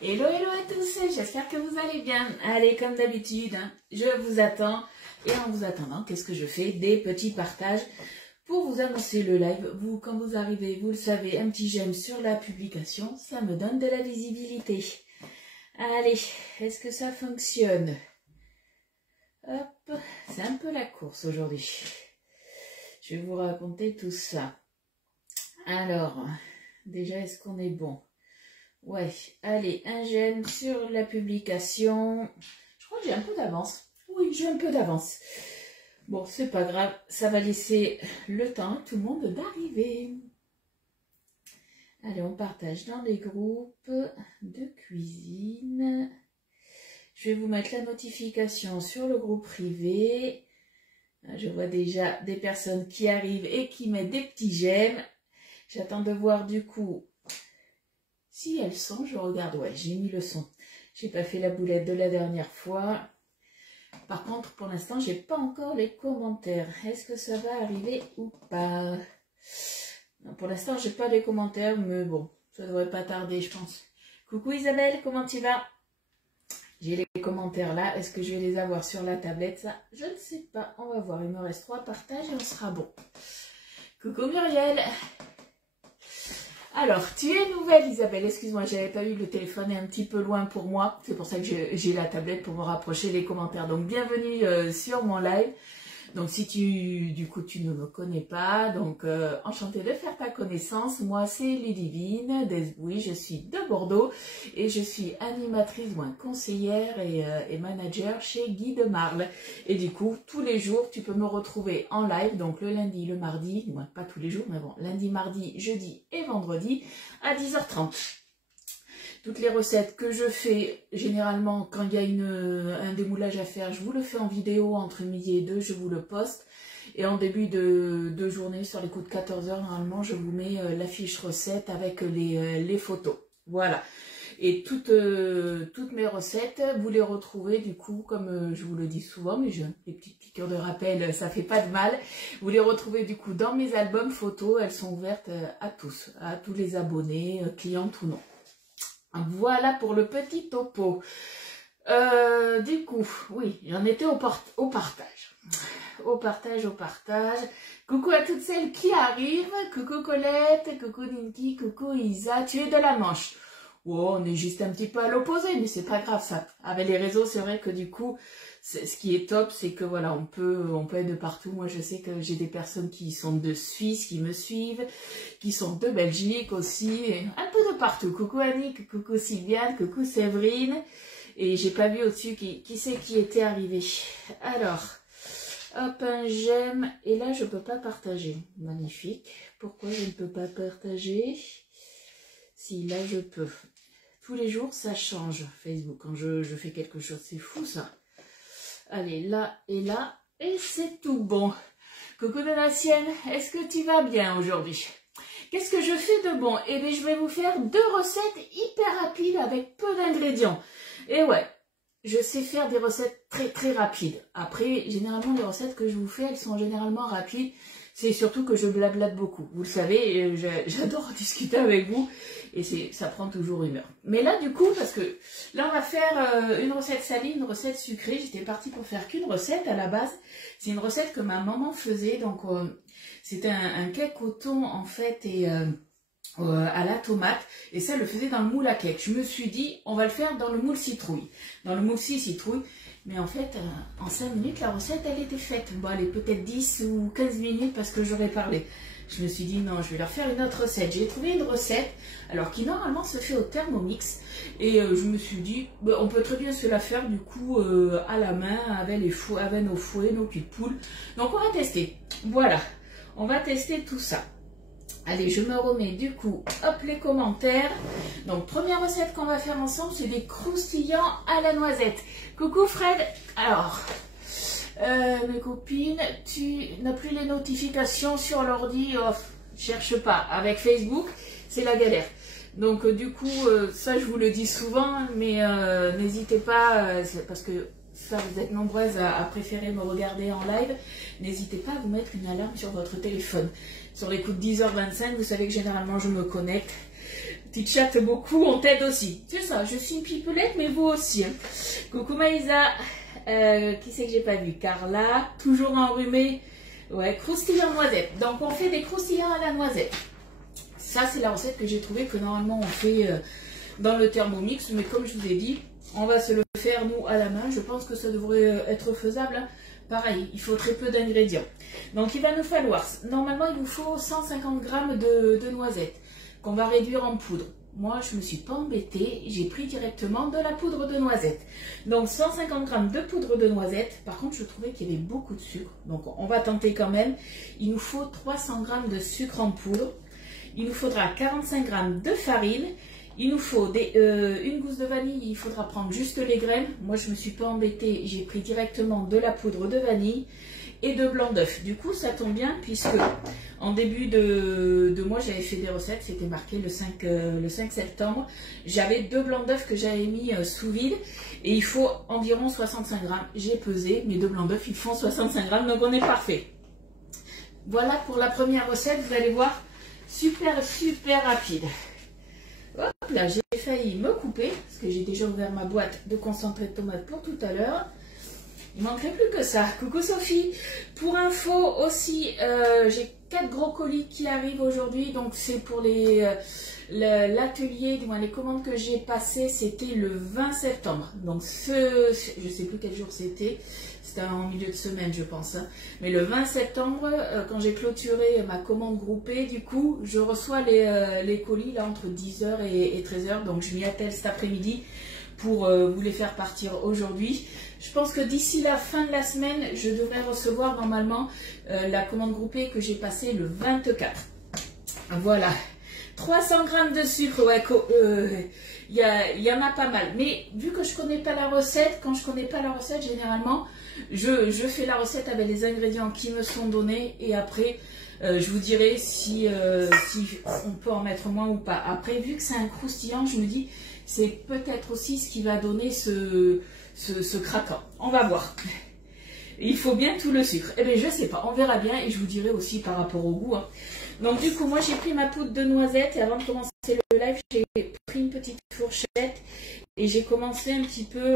Hello, hello à tous, j'espère que vous allez bien. Allez, comme d'habitude, je vous attends. Et en vous attendant, qu'est-ce que je fais? Des petits partages pour vous annoncer le live. Vous, quand vous arrivez, vous le savez, un petit j'aime sur la publication, ça me donne de la visibilité. Allez, est-ce que ça fonctionne? Hop, c'est un peu la course aujourd'hui. Je vais vous raconter tout ça. Alors, déjà, est-ce qu'on est bon? Ouais, allez, un j'aime sur la publication. Je crois que j'ai un peu d'avance. Oui, j'ai un peu d'avance. Bon, c'est pas grave, ça va laisser le temps à tout le monde d'arriver. Allez, on partage dans les groupes de cuisine. Je vais vous mettre la notification sur le groupe privé. Je vois déjà des personnes qui arrivent et qui mettent des petits j'aime. J'attends de voir du coup si elles sont. Je regarde, ouais, j'ai mis le son. J'ai pas fait la boulette de la dernière fois. Par contre, pour l'instant, j'ai pas encore les commentaires. Est-ce que ça va arriver ou pas? Non, pour l'instant, j'ai pas les commentaires, mais bon, ça devrait pas tarder, je pense. Coucou Isabelle, comment tu vas? J'ai les commentaires là. Est-ce que je vais les avoir sur la tablette? Ça, je ne sais pas. On va voir. Il me reste 3 partages et on sera bon. Coucou Muriel. Alors, tu es nouvelle Isabelle. Excuse-moi, j'avais pas eu le téléphone, est un petit peu loin pour moi. C'est pour ça que j'ai la tablette pour me rapprocher des commentaires. Donc, bienvenue sur mon live. Donc, si du coup, tu ne me connais pas, donc enchantée de faire ta connaissance. Moi, c'est Ludivine. Oui, je suis de Bordeaux et je suis animatrice, conseillère et manager chez Guy de Marle. Et du coup, tous les jours, tu peux me retrouver en live, donc le lundi, le mardi, pas tous les jours, mais bon, lundi, mardi, jeudi et vendredi à 10h30. Toutes les recettes que je fais, généralement, quand il y a un démoulage à faire, je vous le fais en vidéo entre midi et 2, je vous le poste. Et en début de journée, sur les coups de 14h, normalement, je vous mets la fiche recette avec les photos. Voilà. Et toutes mes recettes, vous les retrouvez du coup, comme je vous le dis souvent, mais les petites piqûres de rappel, ça fait pas de mal. Vous les retrouvez du coup dans mes albums photos, elles sont ouvertes à tous les abonnés, clients ou non. Voilà pour le petit topo. Du coup, oui, j'en étais au partage. Au partage. Coucou à toutes celles qui arrivent. Coucou Colette, coucou Ninki, coucou Isa. Tu es de la Manche. Oh, on est juste un petit peu à l'opposé, mais c'est pas grave ça. Avec les réseaux, c'est vrai que du coup, ce qui est top, c'est que voilà, on peut être de partout. Moi, je sais que j'ai des personnes qui sont de Suisse, qui me suivent, qui sont de Belgique aussi, et un peu de partout. Coucou Annick, coucou Sylviane, coucou Séverine. Et j'ai pas vu au-dessus qui c'est qui était arrivé. Alors, hop, un j'aime. Et là, je peux pas partager. Magnifique. Pourquoi je ne peux pas partager? Si, là, je peux. Tous les jours, ça change, Facebook, quand je fais quelque chose. C'est fou, ça. Allez, là, et c'est tout bon. Coucou Donatienne, est-ce que tu vas bien aujourd'hui? Qu'est-ce que je fais de bon? Eh bien, je vais vous faire 2 recettes hyper rapides avec peu d'ingrédients. Et ouais, je sais faire des recettes très très rapides. Après, généralement, les recettes que je vous fais, elles sont généralement rapides. C'est surtout que je blablate beaucoup. Vous le savez, j'adore discuter avec vous. Et ça prend toujours 1 heure. Mais là, du coup, parce que là, on va faire une recette salée, une recette sucrée. J'étais partie pour faire qu'une recette à la base. C'est une recette que ma maman faisait. Donc, c'était un cake au thon, en fait, et à la tomate. Et ça, elle le faisait dans le moule à cake. Je me suis dit, on va le faire dans le moule citrouille. Dans le moule citrouille. Mais en fait, en 5 minutes, la recette, elle était faite. Bon, elle est peut-être 10 ou 15 minutes parce que j'aurais parlé. Je me suis dit, non, je vais leur faire une autre recette. J'ai trouvé une recette, alors qui normalement se fait au Thermomix. Et je me suis dit, bah, on peut très bien se la faire du coup à la main avec nos fouets, nos cuits de poule. Donc on va tester. Voilà, on va tester tout ça. Allez, je me remets du coup, hop, les commentaires. Donc, première recette qu'on va faire ensemble, c'est des croustillants à la noisette. Coucou Fred. Alors, mes copines, tu n'as plus les notifications sur l'ordi. Oh, cherche pas. Avec Facebook, c'est la galère. Donc, du coup, ça, je vous le dis souvent, mais n'hésitez pas, parce que ça, vous êtes nombreuses à préférer me regarder en live. N'hésitez pas à vous mettre une alarme sur votre téléphone. Sur les coups de 10h25, vous savez que généralement, je me connecte. Tu chattes beaucoup, on t'aide aussi. C'est ça, je suis une pipelette, mais vous aussi. Hein. Coucou Maïsa. Qui c'est que j'ai pas vu? Carla, toujours enrhumée. Ouais, croustillant noisette. Donc on fait des croustillants à la noisette. Ça, c'est la recette que j'ai trouvée que normalement on fait dans le Thermomix. Mais comme je vous ai dit, on va se le faire nous à la main. Je pense que ça devrait être faisable. Hein. Pareil, il faut très peu d'ingrédients. Donc il va nous falloir, normalement il nous faut 150 g de noisettes qu'on va réduire en poudre. Moi je ne me suis pas embêtée, j'ai pris directement de la poudre de noisette. Donc 150 g de poudre de noisette. Par contre je trouvais qu'il y avait beaucoup de sucre. Donc on va tenter quand même. Il nous faut 300 g de sucre en poudre. Il nous faudra 45 g de farine. Il nous faut une gousse de vanille, il faudra prendre juste les graines. Moi, je ne me suis pas embêtée, j'ai pris directement de la poudre de vanille et de blanc d'œuf. Du coup, ça tombe bien puisque en début de mois, j'avais fait des recettes, c'était marqué le 5 septembre. J'avais 2 blancs d'œuf que j'avais mis sous vide et il faut environ 65 g. J'ai pesé, mes 2 blancs d'œuf, ils font 65 g, donc on est parfait. Voilà pour la première recette, vous allez voir, super rapide. Hop là, j'ai failli me couper parce que j'ai déjà ouvert ma boîte de concentré de tomate pour tout à l'heure. Il manquerait plus que ça. Coucou Sophie. Pour info aussi, j'ai 4 gros colis qui arrivent aujourd'hui. Donc c'est pour l'atelier, du moins les commandes que j'ai passées, c'était le 20 septembre. Donc je ne sais plus quel jour c'était. C'était en milieu de semaine, je pense. Hein. Mais le 20 septembre, quand j'ai clôturé ma commande groupée, du coup, je reçois les colis là entre 10h et 13h. Donc, je m'y attelle cet après-midi pour vous les faire partir aujourd'hui. Je pense que d'ici la fin de la semaine, je devrais recevoir normalement la commande groupée que j'ai passée le 24. Voilà. 300 g de sucre, ouais, il y en a pas mal. Mais vu que je connais pas la recette, quand je connais pas la recette, généralement, je fais la recette avec les ingrédients qui me sont donnés et après, je vous dirai si on peut en mettre moins ou pas. Après, vu que c'est un croustillant, je me dis, c'est peut-être aussi ce qui va donner ce craquant. On va voir. Il faut bien tout le sucre. Eh bien, je sais pas, on verra bien et je vous dirai aussi par rapport au goût. Hein. Donc du coup, moi j'ai pris ma poudre de noisette et avant de commencer le live, j'ai pris une petite fourchette et j'ai commencé un petit peu,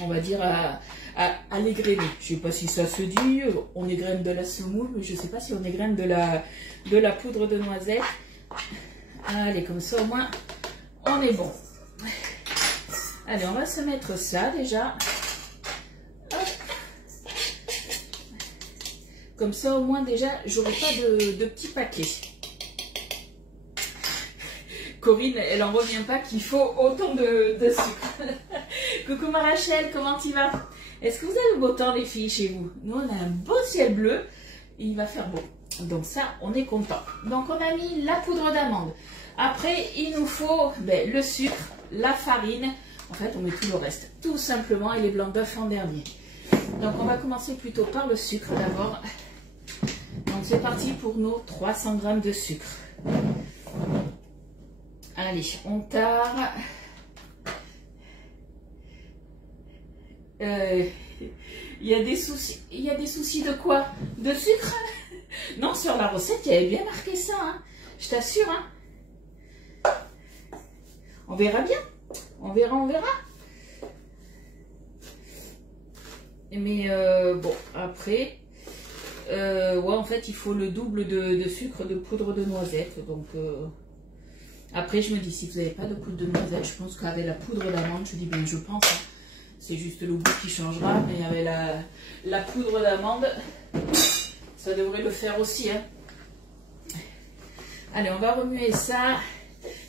on va dire, à l'égrainer. Je sais pas si ça se dit, on égrène de la semoule, mais je sais pas si on égrène de la poudre de noisette. Allez, comme ça au moins, on est bon. Allez, on va se mettre ça déjà. Comme ça, au moins, déjà, j'aurai pas de petits paquets. Corinne, elle en revient pas qu'il faut autant de sucre. Coucou ma Rachel, comment tu vas? Est-ce que vous avez beau temps, les filles, chez vous? Nous, on a un beau ciel bleu et il va faire beau. Donc ça, on est content. Donc, on a mis la poudre d'amande. Après, il nous faut le sucre, la farine. En fait, on met tout le reste, tout simplement, et les blancs d'œufs en dernier. Donc, on va commencer plutôt par le sucre d'abord. Donc, c'est parti pour nos 300 g de sucre. Allez, on tare. Il y a des soucis de quoi? De sucre? Non, sur la recette, il y avait bien marqué ça. Hein. Je t'assure. Hein. On verra bien. On verra. Mais bon, après, ouais, en fait, il faut le double de sucre de poudre de noisette. Donc, après, je me dis, si vous n'avez pas de poudre de noisette, je pense qu'avec la poudre d'amande, je dis bien, je pense, hein, c'est juste le goût qui changera. Mais avec la poudre d'amande, ça devrait le faire aussi. Hein. Allez, on va remuer ça.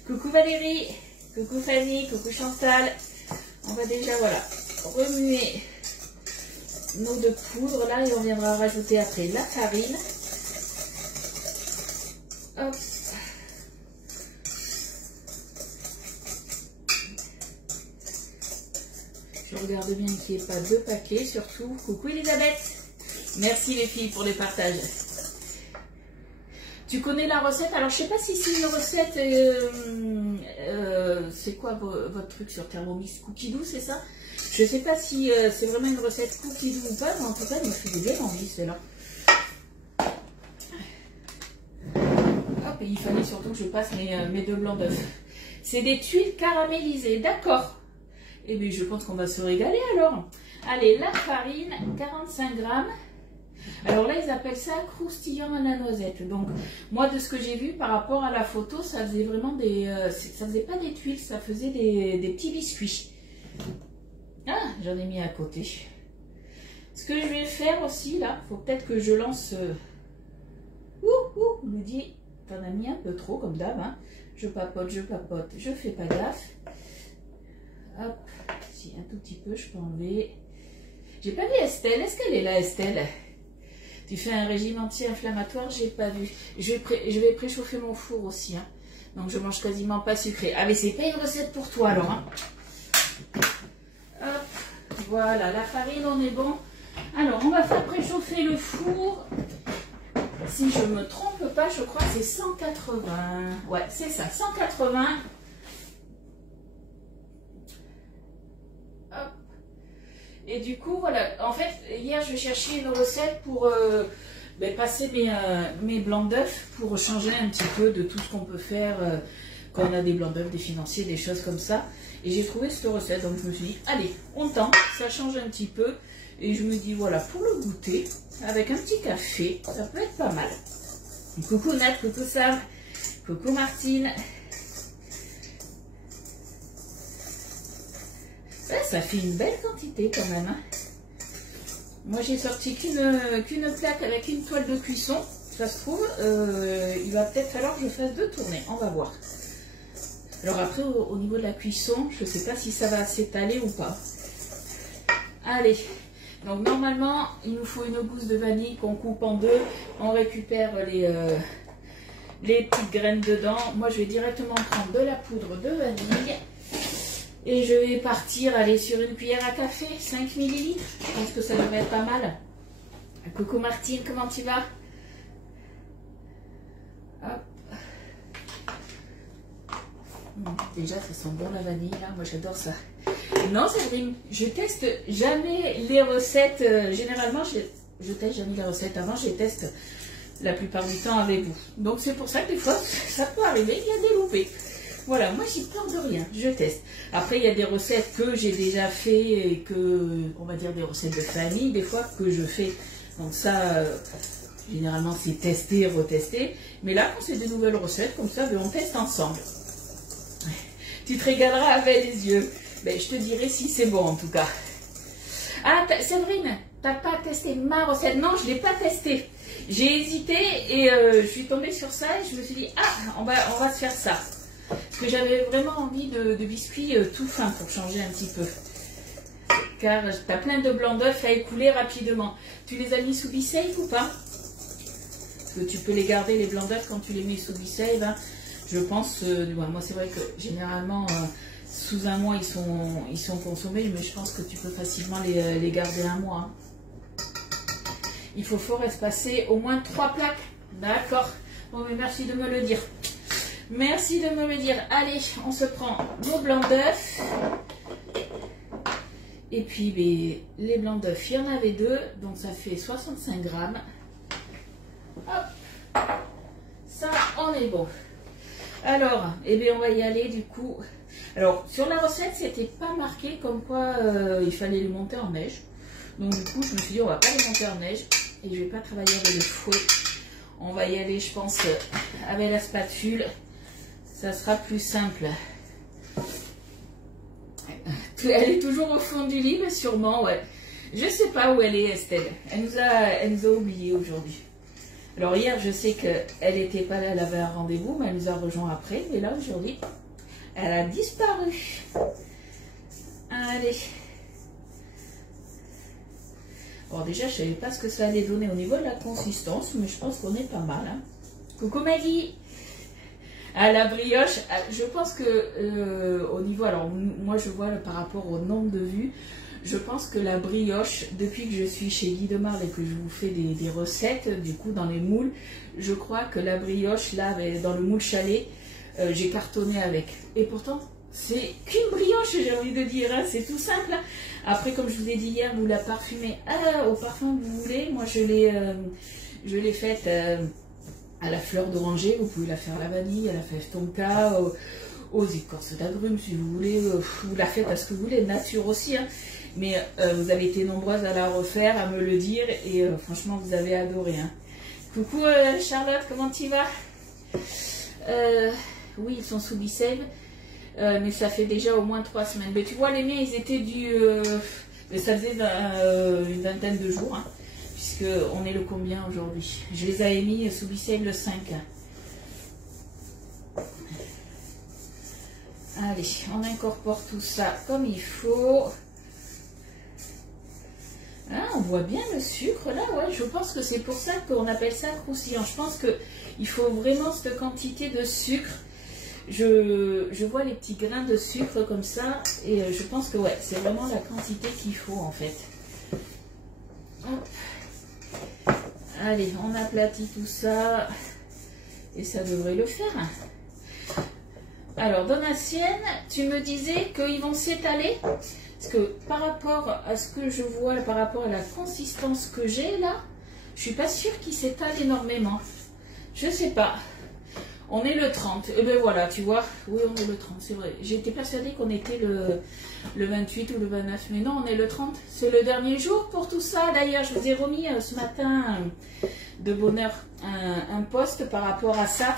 Coucou Valérie, coucou Fanny, coucou Chantal. On va déjà, voilà, remuer nos deux poudres là et on viendra rajouter après la farine. Hop. Je regarde bien qu'il n'y ait pas deux paquets surtout. Coucou Elisabeth. Merci les filles pour les partages. Tu connais la recette? Alors je sais pas si c'est une recette, c'est quoi votre truc sur Thermomix? Cookie doux, c'est ça? Je sais pas si c'est vraiment une recette cookie doux ou pas, mais en tout cas, il me faisait bien envie celle-là. Hop, et il fallait surtout surtout que je passe mes 2 blancs d'œufs. C'est des tuiles caramélisées, d'accord. Eh bien, je pense qu'on va se régaler alors. Allez, la farine, 45 grammes. Alors là, ils appellent ça croustillant à la noisette. Donc, moi, de ce que j'ai vu par rapport à la photo, ça faisait vraiment des... ça faisait pas des tuiles, ça faisait des petits biscuits. Ah, j'en ai mis à côté. Ce que je vais faire aussi, là, faut peut-être que je lance... il me dit, t'en as mis un peu trop, comme d'hab, hein. Je papote, je fais pas gaffe. Hop, si, un tout petit peu, je peux enlever. J'ai pas vu Estelle, est-ce qu'elle est là, Estelle? Tu fais un régime anti-inflammatoire, j'ai pas vu. Je vais préchauffer mon four aussi, hein. Donc je mange quasiment pas sucré. Ah mais c'est pas une recette pour toi alors, hein. Hop, voilà, la farine, on est bon. Alors on va faire préchauffer le four. Si je me trompe pas, je crois que c'est 180. Ouais, c'est ça, 180. Hop. Et du coup, voilà, en fait, hier, je cherchais une recette pour passer mes blancs d'œufs, pour changer un petit peu de tout ce qu'on peut faire quand on a des blancs d'œufs, des financiers, des choses comme ça. Et j'ai trouvé cette recette, donc je me suis dit, allez, on tente, ça change un petit peu. Et je me dis, voilà, pour le goûter, avec un petit café, ça peut être pas mal. Coucou Nat, coucou Sam, coucou Martine. Ouais, ça fait une belle quantité quand même, hein. Moi j'ai sorti qu'une plaque avec une toile de cuisson. Ça se trouve, il va peut-être falloir que je fasse 2 tournées, on va voir. Alors après au niveau de la cuisson, je ne sais pas si ça va s'étaler ou pas. Allez, donc normalement il nous faut une gousse de vanille qu'on coupe en 2. On récupère les petites graines dedans. Moi je vais directement prendre de la poudre de vanille. Et je vais partir, aller sur une cuillère à café, 5 ml. Je pense que ça devrait être pas mal. Coucou Martine, comment tu vas? Hop. Déjà, ça sent bon la vanille, là. Moi, j'adore ça. Non, Sandrine, je teste jamais les recettes. Généralement, je teste jamais les recettes avant. Je les teste la plupart du temps avec vous. Donc, c'est pour ça que des fois, ça peut arriver. Il y a des loupés. Voilà, moi j'y peur de rien, je teste. Après, il y a des recettes que j'ai déjà fait et que, on va dire des recettes de famille, des fois que je fais. Donc ça, généralement c'est tester, retester. Mais là, quand c'est de nouvelles recettes, comme ça, on teste ensemble. Tu te régaleras avec les yeux. Ben, je te dirai si c'est bon en tout cas. Ah, Séverine, t'as pas testé ma recette? Non, je ne l'ai pas testée. J'ai hésité et je suis tombée sur ça et je me suis dit, ah, on va se faire ça. Parce que j'avais vraiment envie de biscuits tout fins pour changer un petit peu. Car tu as plein de blancs d'œufs à écouler rapidement. Tu les as mis sous B-Save ou pas? Parce que tu peux les garder, les blancs d'œufs, quand tu les mets sous B-Save. Hein. Je pense, moi c'est vrai que généralement, sous un mois, ils sont consommés. Mais je pense que tu peux facilement les garder un mois. Hein. Il faut fort espacer au moins 3 plaques. D'accord. Bon, mais merci de me le dire. Merci de me le dire. Allez, on se prend nos blancs d'œufs. Et puis les blancs d'œufs, il y en avait 2. Donc ça fait 65 grammes. Hop. Ça, on est bon. Alors, on va y aller du coup. Alors, sur la recette, c'était pas marqué comme quoi il fallait les monter en neige. Donc du coup, je me suis dit, on va pas les monter en neige. Et je vais pas travailler avec le fouet. On va y aller, je pense, avec la spatule. Ça sera plus simple. Elle est toujours au fond du lit, mais sûrement, ouais. Je sais pas où elle est, Estelle. Elle nous a oubliés aujourd'hui. Alors hier, je sais qu'elle n'était pas là, elle avait un rendez-vous, mais elle nous a rejoint après. Et là, aujourd'hui, elle a disparu. Allez. Bon, déjà, je ne savais pas ce que ça allait donner au niveau de la consistance, mais je pense qu'on est pas mal. Hein. Coucou Maggie. À la brioche, je pense que au niveau, alors moi je vois par rapport au nombre de vues, je pense que la brioche, depuis que je suis chez Guy de Marle et que je vous fais des recettes, du coup dans les moules, je crois que la brioche, là, dans le moule chalet, j'ai cartonné avec. Et pourtant, c'est qu'une brioche, j'ai envie de dire, hein, c'est tout simple. Hein. Après, comme je vous ai dit hier, vous la parfumez au parfum que vous voulez. Moi, je l'ai faite à la fleur d'oranger, vous pouvez la faire à la vanille, à la fève tonka, aux écorces d'agrumes si vous voulez, vous la faites à ce que vous voulez, nature aussi, hein. Mais vous avez été nombreuses à la refaire, à me le dire, et franchement vous avez adoré, hein. Coucou Charlotte, comment tu vas? Oui, ils sont sous B-Save, mais ça fait déjà au moins 3 semaines. Mais tu vois, les miens, ils étaient mais ça faisait une vingtaine de jours, hein, puisque on est le combien aujourd'hui? Je les avais mis sous B-Save le 5. Allez, on incorpore tout ça comme il faut. Ah, on voit bien le sucre là, ouais, je pense que c'est pour ça qu'on appelle ça croustillant. Je pense qu'il faut vraiment cette quantité de sucre. Je vois les petits grains de sucre comme ça et je pense que ouais, c'est vraiment la quantité qu'il faut en fait. Hop. Allez, on aplatit tout ça et ça devrait le faire. Alors, dans la sienne, tu me disais qu'ils vont s'étaler. Parce que par rapport à ce que je vois, par rapport à la consistance que j'ai là, je suis pas sûre qu'ils s'étalent énormément. Je sais pas. On est le 30. Et ben voilà, tu vois. Oui, on est le 30, c'est vrai. J'étais persuadée qu'on était le 28 ou le 29. Mais non, on est le 30. C'est le dernier jour pour tout ça. D'ailleurs, je vous ai remis ce matin de bonne heure un post par rapport à ça.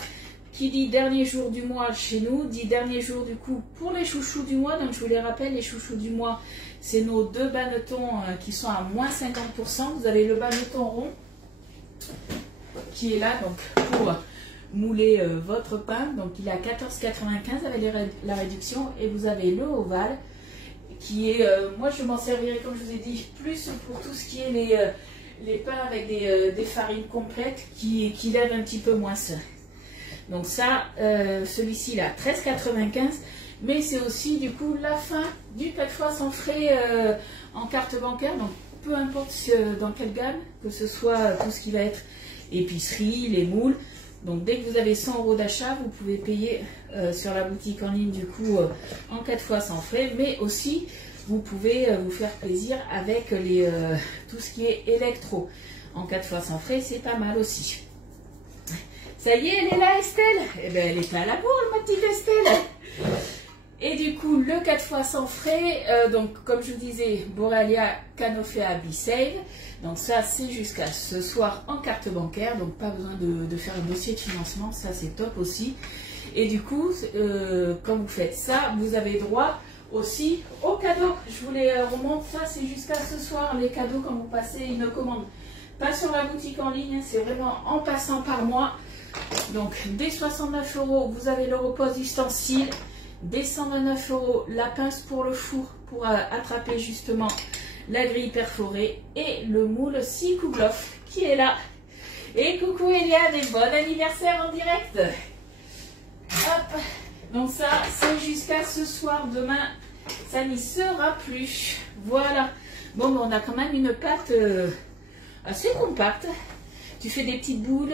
Qui dit dernier jour du mois chez nous, dit dernier jour du coup pour les chouchous du mois. Donc je vous les rappelle, les chouchous du mois, c'est nos 2 bannetons qui sont à moins 50%. Vous avez le banneton rond qui est là donc pour mouler votre pain. Donc il est à 14,95 avec la réduction. Et vous avez le ovale qui est, moi je m'en servirai comme je vous ai dit, plus pour tout ce qui est les pains avec des farines complètes qui lèvent un petit peu moins ça. Donc ça, celui-ci il est à 13,95, mais c'est aussi du coup la fin du 4 fois sans frais en carte bancaire. Donc peu importe dans quelle gamme, que ce soit tout ce qui va être épicerie, les moules. Donc dès que vous avez 100 € d'achat, vous pouvez payer sur la boutique en ligne du coup en 4 fois sans frais, mais aussi vous pouvez vous faire plaisir avec tout ce qui est électro. En 4 fois sans frais, c'est pas mal aussi. Ça y est, elle est là, Estelle. Eh bien, elle est à la bourre, ma petite Estelle. Et du coup, le 4 fois sans frais, donc comme je vous disais, Borealia Canofea B-Save. Donc ça, c'est jusqu'à ce soir en carte bancaire. Donc pas besoin de faire un dossier de financement, ça c'est top aussi. Et du coup, quand vous faites ça, vous avez droit aussi aux cadeaux. Je vous les remonte, ça c'est jusqu'à ce soir, les cadeaux quand vous passez une commande. Pas sur la boutique en ligne, c'est vraiment en passant par moi. Donc, dès 69 €, vous avez le repose ustensile. Dès 129 €, la pince pour le four pour attraper justement la grille perforée. Et le moule 6 Kouglof qui est là. Et coucou Eliane et bon anniversaire en direct. Hop. Donc ça, c'est jusqu'à ce soir. Demain, ça n'y sera plus. Voilà. Bon, on a quand même une pâte assez compacte. Tu fais des petites boules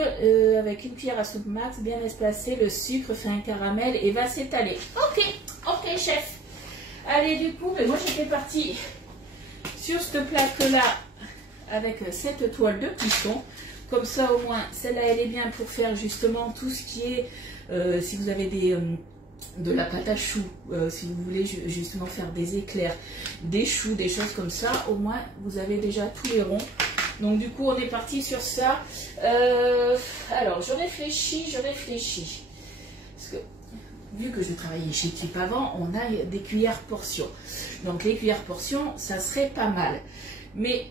avec une cuillère à soupe max, bien espacée, le sucre fait un caramel et va s'étaler. Ok, chef. Allez, du coup, moi j'étais partie sur cette plaque-là avec cette toile de piston. Comme ça, au moins, celle-là, elle est bien pour faire justement tout ce qui est, si vous avez de la pâte à choux, si vous voulez justement faire des éclairs, des choux, des choses comme ça, au moins, vous avez déjà tous les ronds. Donc du coup on est parti sur ça. Alors je réfléchis. Parce que vu que je travaillais chez Clip avant, on a des cuillères portions. Donc les cuillères portions, ça serait pas mal. Mais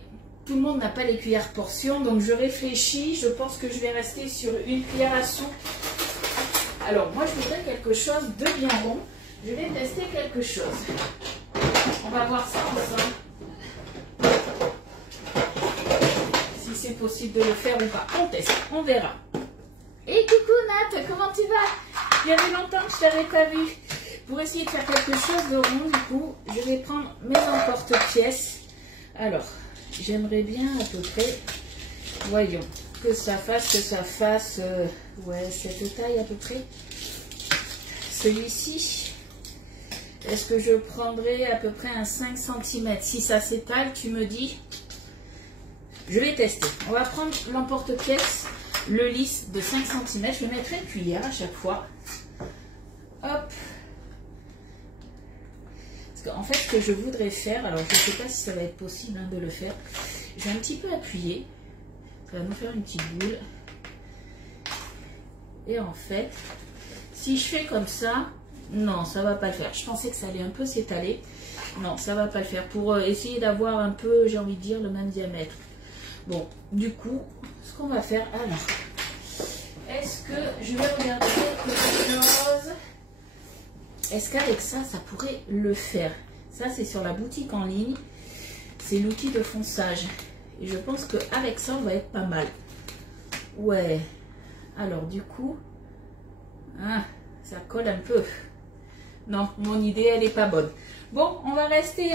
tout le monde n'a pas les cuillères portions. Donc je réfléchis. Je pense que je vais rester sur une cuillère à soupe. Alors moi je voudrais quelque chose de bien rond. Je vais tester quelque chose. On va voir ça ensemble. C'est possible de le faire ou pas. On teste, on verra. Et coucou Nat, comment tu vas? Il y avait longtemps que je t'avais pas vu. Pour essayer de faire quelque chose de rond, du coup, je vais prendre mes emporte-pièces. Alors, j'aimerais bien à peu près, voyons, que ça fasse, ouais, cette taille à peu près. Celui-ci, est-ce que je prendrais à peu près un 5 cm? Si ça s'étale, tu me dis. Je vais tester. On va prendre l'emporte-pièce le lisse de 5 cm. Je vais mettre une cuillère à chaque fois. Hop. Parce qu'en fait, ce que je voudrais faire, alors je ne sais pas si ça va être possible hein, de le faire. Je vais un petit peu appuyer. Ça va nous faire une petite boule. Et en fait, si je fais comme ça, non, ça va pas le faire. Je pensais que ça allait un peu s'étaler. Non, ça va pas le faire. Pour essayer d'avoir un peu, j'ai envie de dire, le même diamètre. Bon, du coup, ce qu'on va faire, alors, est-ce que je vais regarder quelque chose? Est-ce qu'avec ça, ça pourrait le faire? Ça, c'est sur la boutique en ligne. C'est l'outil de fonçage. Et je pense qu'avec ça, on va être pas mal. Ouais. Alors, du coup, ah, ça colle un peu. Non, mon idée, elle n'est pas bonne. Bon, on va rester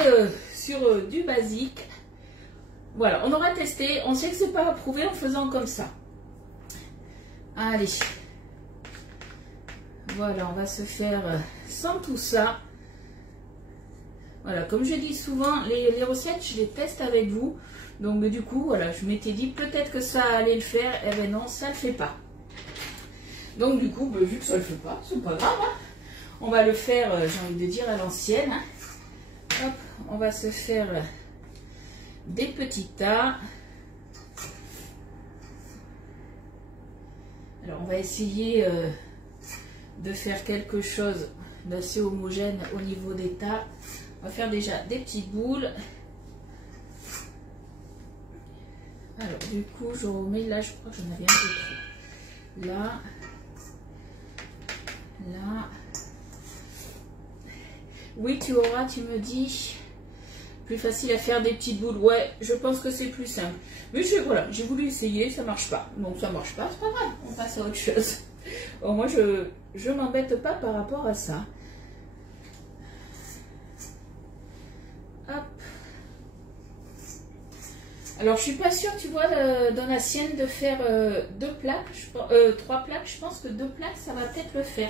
sur du basique. Voilà, on aura testé. On sait que c'est pas approuvé en faisant comme ça. Allez. Voilà, on va se faire sans tout ça. Voilà, comme je dis souvent, les recettes, je les teste avec vous. Donc, du coup, voilà, je m'étais dit peut-être que ça allait le faire. Eh bien non, ça ne le fait pas. Donc, du coup, vu que ça ne le fait pas, c'est pas grave. Hein. On va le faire, j'ai envie de dire, à l'ancienne. Hein. Hop, on va se faire des petits tas. Alors, on va essayer de faire quelque chose d'assez homogène au niveau des tas. On va faire déjà des petites boules. Alors, du coup, je remets là, je crois que j'en avais un peu trop. Là. Là. Oui, tu auras, tu me dis, plus facile à faire des petites boules. Ouais, je pense que c'est plus simple. Mais voilà, j'ai voulu essayer, ça marche pas. Donc ça marche pas, c'est pas grave, on passe à autre chose. Bon, moi, je m'embête pas par rapport à ça. Hop. Alors, je suis pas sûre, tu vois, dans la sienne, de faire 2 plaques, 3 plaques. Je pense que 2 plaques, ça va peut-être le faire.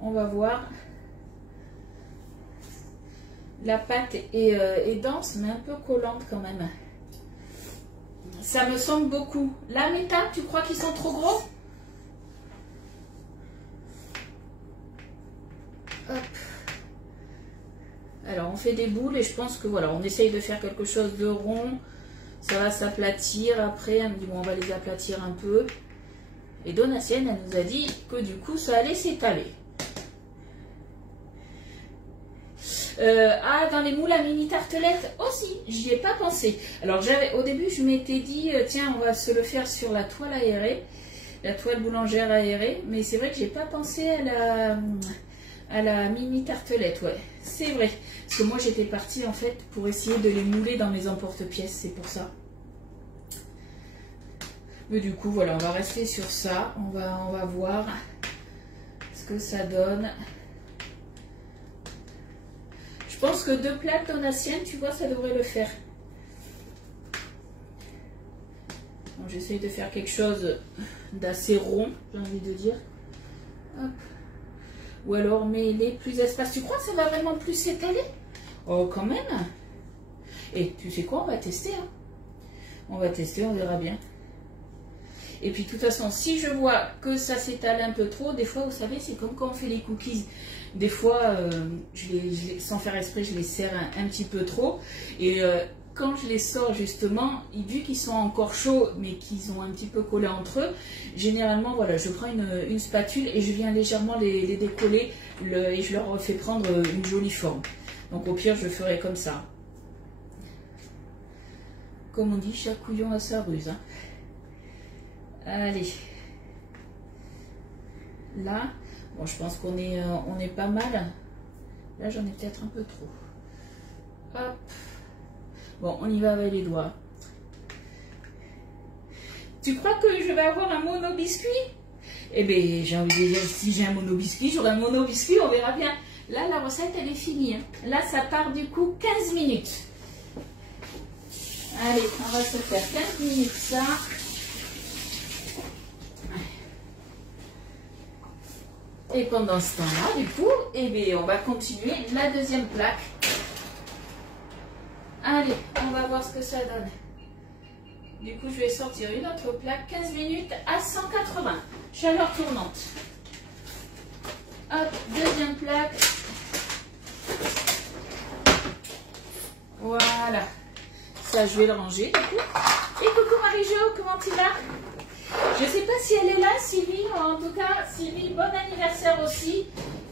On va voir. La pâte est dense, mais un peu collante quand même. Ça me semble beaucoup. Là, mes tas, tu crois qu'ils sont trop gros? Hop. Alors, on fait des boules et je pense que voilà, on essaye de faire quelque chose de rond. Ça va s'aplatir après. Elle me dit, bon, on va les aplatir un peu. Et Donatienne, elle nous a dit que du coup, ça allait s'étaler. Dans les moules à mini tartelettes aussi, j'y ai pas pensé. Alors au début je m'étais dit tiens, on va se le faire sur la toile aérée, la toile boulangère aérée, mais c'est vrai que j'ai pas pensé à la mini tartelette. Ouais, c'est vrai, parce que moi j'étais partie en fait pour essayer de les mouler dans mes emporte-pièces, c'est pour ça. Mais du coup voilà, on va rester sur ça, on va voir ce que ça donne. Je pense que 2 plaques Donatienne, tu vois, ça devrait le faire. J'essaye de faire quelque chose d'assez rond, j'ai envie de dire. Hop. Ou alors, mais les plus espacés. Tu crois que ça va vraiment plus s'étaler? Oh, quand même. Et tu sais quoi, on va tester. Hein. On va tester, on verra bien. Et puis, de toute façon, si je vois que ça s'étale un peu trop, des fois, vous savez, c'est comme quand on fait les cookies. Des fois, sans faire exprès, je les serre un petit peu trop. Et quand je les sors, justement, vu qu'ils sont encore chauds, mais qu'ils ont un petit peu collé entre eux, généralement, voilà, je prends une spatule et je viens légèrement les décoller et je leur fais prendre une jolie forme. Donc, au pire, je ferai comme ça. Comme on dit, chaque couillon a sa ruse. Hein. Allez. Là. Bon, je pense qu'on est pas mal. Là, j'en ai peut-être un peu trop. Hop. Bon, on y va avec les doigts. Tu crois que je vais avoir un mono-biscuit? Eh bien, j'ai envie de dire, si j'ai un mono-biscuit, j'aurai un mono-biscuit, on verra bien. Là, la recette, elle est finie. Hein. Là, ça part du coup 15 minutes. Allez, on va se faire 15 minutes ça. Et pendant ce temps-là, du coup, eh bien, on va continuer la deuxième plaque. Allez, on va voir ce que ça donne. Du coup, je vais sortir une autre plaque, 15 minutes à 180. Chaleur tournante. Hop, deuxième plaque. Voilà. Ça, je vais le ranger du coup. Et coucou Marie-Jo, comment tu vas? Je ne sais pas si elle est là, Sylvie. En tout cas, Sylvie, bon anniversaire aussi.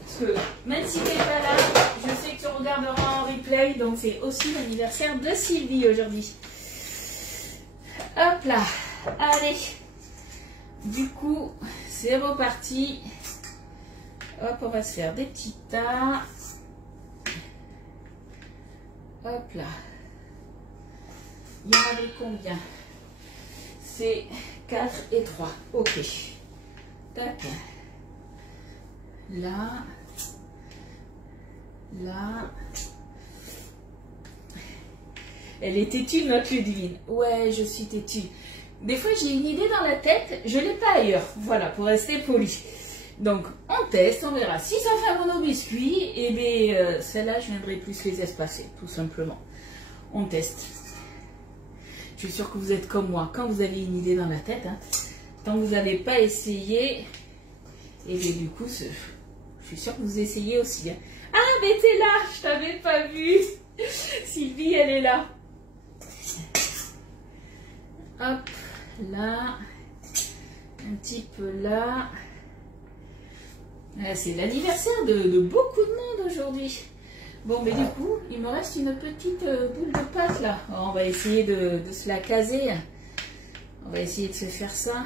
Parce que même si tu n'es pas là, je sais que tu regarderas en replay. Donc, c'est aussi l'anniversaire de Sylvie aujourd'hui. Hop là. Allez. Du coup, c'est reparti. Hop, on va se faire des petits tas. Hop là. Il y en avait combien? C'est 4 et 3. Ok. Tac. Là. Là. Elle est têtue, notre Ludivine. Ouais, je suis têtue. Des fois, j'ai une idée dans la tête, je ne l'ai pas ailleurs. Voilà, pour rester poli. Donc, on teste, on verra. Si ça fait un monobiscuit, et bien, celle-là, je viendrai plus les espacer, tout simplement. On teste. Je suis sûre que vous êtes comme moi. Quand vous avez une idée dans la tête, hein, tant que vous n'avez pas essayé, et bien, du coup, je suis sûre que vous essayez aussi. Hein. Ah, mais t'es là, je t'avais pas vu. Sylvie, elle est là. Hop, là. Un petit peu là. C'est l'anniversaire de beaucoup de monde aujourd'hui. Bon, mais du coup, il me reste une petite boule de pâte là. Alors, on va essayer de se la caser. On va essayer de se faire ça.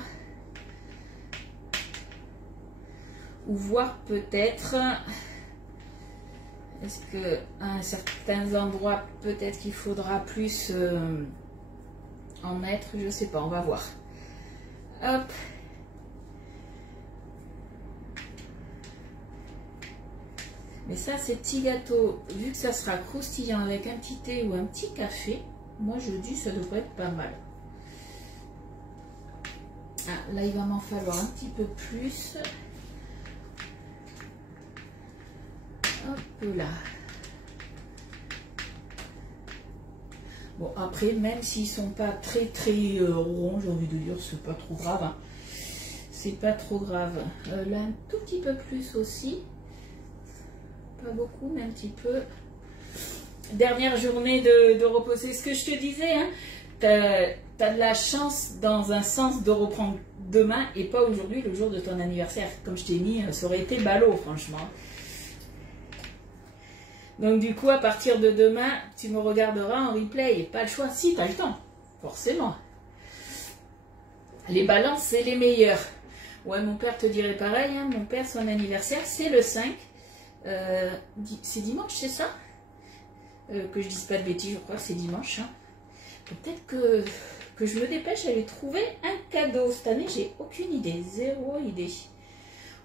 Ou voir peut-être... Est-ce que à certains endroits, peut-être qu'il faudra plus en mettre. Je sais pas, on va voir. Hop. Mais ça, ces petits gâteaux, vu que ça sera croustillant avec un petit thé ou un petit café, moi je dis ça devrait être pas mal. Ah, là, il va m'en falloir un petit peu plus. Hop là. Bon, après, même s'ils sont pas très ronds, j'ai envie de dire, c'est pas trop grave. Hein. C'est pas trop grave. Là, un tout petit peu plus aussi. Pas beaucoup, mais un petit peu. Dernière journée de repos. C'est ce que je te disais. Hein. T'as de la chance dans un sens de reprendre demain et pas aujourd'hui, le jour de ton anniversaire. Comme je t'ai mis, ça aurait été ballot, franchement. Donc du coup, à partir de demain, tu me regarderas en replay. Pas le choix. Si, tu as le temps. Forcément. Les balances, c'est les meilleurs. Ouais, mon père te dirait pareil. Hein. Mon père, son anniversaire, c'est le 5. C'est dimanche, c'est ça? Que je dise pas de bêtises, je crois que c'est dimanche. Hein. Peut-être que je me dépêche à lui trouver un cadeau. Cette année, j'ai aucune idée. Zéro idée.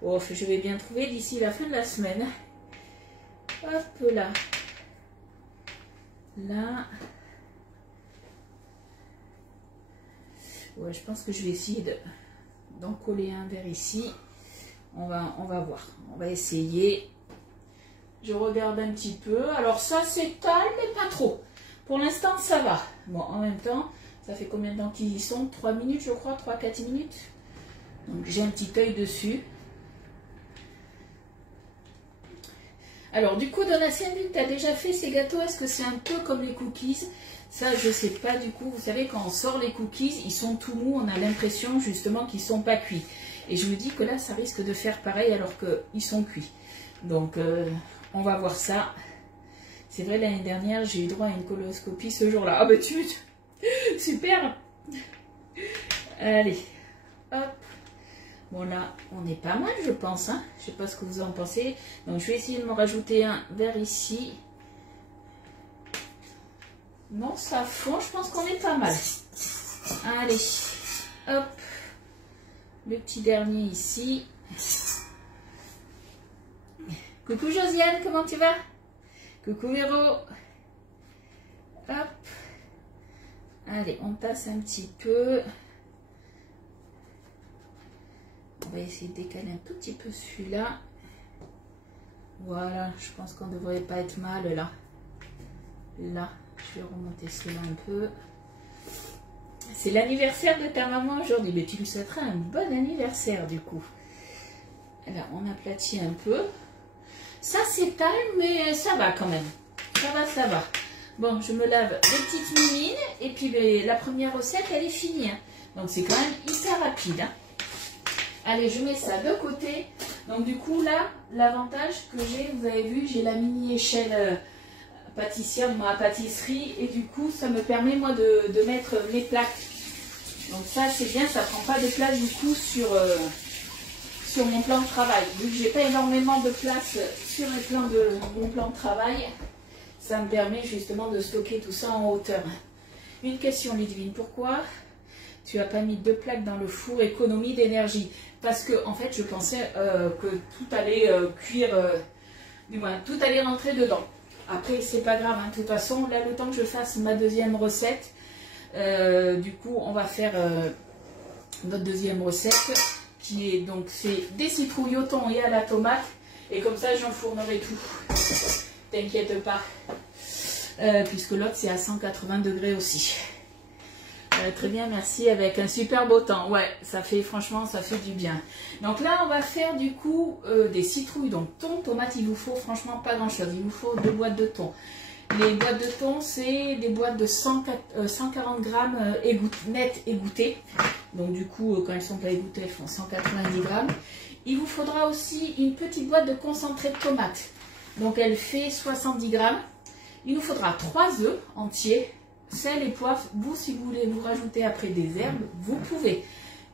Oh, je vais bien trouver d'ici la fin de la semaine. Hop là. Là. Ouais, je pense que je vais essayer d'en coller un vers ici. On va voir. On va essayer. Je regarde un petit peu. Alors ça s'étale, mais pas trop. Pour l'instant, ça va. Bon, en même temps, ça fait combien de temps qu'ils y sont? 3 minutes, je crois. 3-4 minutes. Donc, j'ai un petit œil dessus. Alors, du coup, Donna Sylvie, tu as déjà fait ces gâteaux? Est-ce que c'est un peu comme les cookies? Ça, je sais pas du coup. Vous savez, quand on sort les cookies, ils sont tout mous. On a l'impression justement qu'ils sont pas cuits. Et je me dis que là, ça risque de faire pareil alors qu'ils sont cuits. Donc, on va voir ça. C'est vrai, l'année dernière, j'ai eu droit à une coloscopie ce jour-là. Ah bah tu... Super. Allez, hop. Bon là, on est pas mal, je pense. Hein. Je sais pas ce que vous en pensez. Donc, je vais essayer de me rajouter un vers ici. Non, ça fond. Je pense qu'on est pas mal. Allez, hop. Le petit dernier ici. Coucou Josiane, comment tu vas? Coucou Véro. Hop. Allez, on tasse un petit peu. On va essayer de décaler un tout petit peu celui-là. Voilà, je pense qu'on ne devrait pas être mal là. Là, je vais remonter celui-là un peu. C'est l'anniversaire de ta maman aujourd'hui, mais tu lui souhaiteras un bon anniversaire du coup. Alors, on aplatit un peu. Ça s'étale, mais ça va quand même. Ça va, ça va. Bon, je me lave des petites mimines. Et puis, la première recette, elle est finie. Hein. Donc, c'est quand même hyper rapide. Hein. Allez, je mets ça de côté. Donc, du coup, là, l'avantage que j'ai, vous avez vu, j'ai la mini échelle pâtissière de ma pâtisserie. Et du coup, ça me permet, moi, de mettre les plaques. Donc, ça, c'est bien. Ça prend pas de place, du coup, sur mon plan de travail. Vu que j'ai pas énormément de place sur mon plan de travail, ça me permet justement de stocker tout ça en hauteur. Une question, Ludivine, pourquoi tu n'as pas mis 2 plaques dans le four, économie d'énergie? Parce que en fait je pensais que tout allait cuire, du moins tout allait rentrer dedans. Après c'est pas grave, hein. De toute façon là le temps que je fasse ma deuxième recette, du coup on va faire notre deuxième recette qui est donc c'est des citrouilles au thon et à la tomate, et comme ça j'enfournerai tout, t'inquiète pas, puisque l'autre c'est à 180 degrés aussi. Très bien, merci, avec un super beau temps. Ouais, ça fait, franchement, ça fait du bien. Donc là, on va faire du coup des citrouilles. Donc thon, tomate, il vous faut franchement pas grand chose. Il vous faut 2 boîtes de thon. Les boîtes de thon, c'est des boîtes de 140 grammes nettes égouttées. Donc du coup, quand elles sont pas égouttées, elles font 190 grammes. Il vous faudra aussi une petite boîte de concentré de tomate. Donc elle fait 70 grammes. Il nous faudra 3 œufs entiers. Sel et poivre, vous si vous voulez vous rajouter après des herbes, vous pouvez.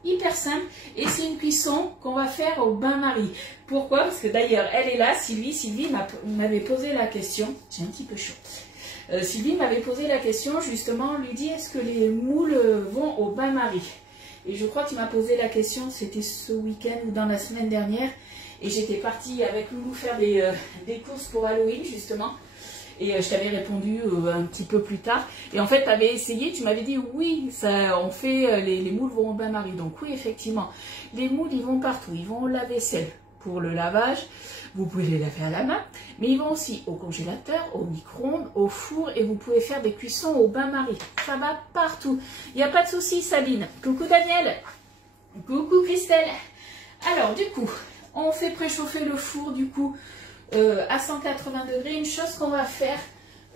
Hyper simple, et c'est une cuisson qu'on va faire au bain-marie. Pourquoi? Parce que d'ailleurs elle est là, Sylvie m'avait posé la question, j'ai un petit peu chaud. Sylvie m'avait posé la question justement, lui dit est-ce que les moules vont au bain-marie? Et je crois qu'il m'a posé la question, c'était ce week-end ou dans la semaine dernière, et j'étais partie avec Loulou faire des courses pour Halloween justement. Et je t'avais répondu un petit peu plus tard. Et en fait, tu avais essayé, tu m'avais dit oui, ça, on fait, les moules vont au bain-marie. Donc oui, effectivement, les moules, ils vont partout. Ils vont au lave-vaisselle pour le lavage. Vous pouvez les laver à la main. Mais ils vont aussi au congélateur, au micro-ondes, au four. Et vous pouvez faire des cuissons au bain-marie. Ça va partout. Il n'y a pas de souci, Sabine. Coucou Daniel. Coucou Christelle. Alors, du coup, on fait préchauffer le four, du coup, à 180 degrés. Une chose qu'on va faire,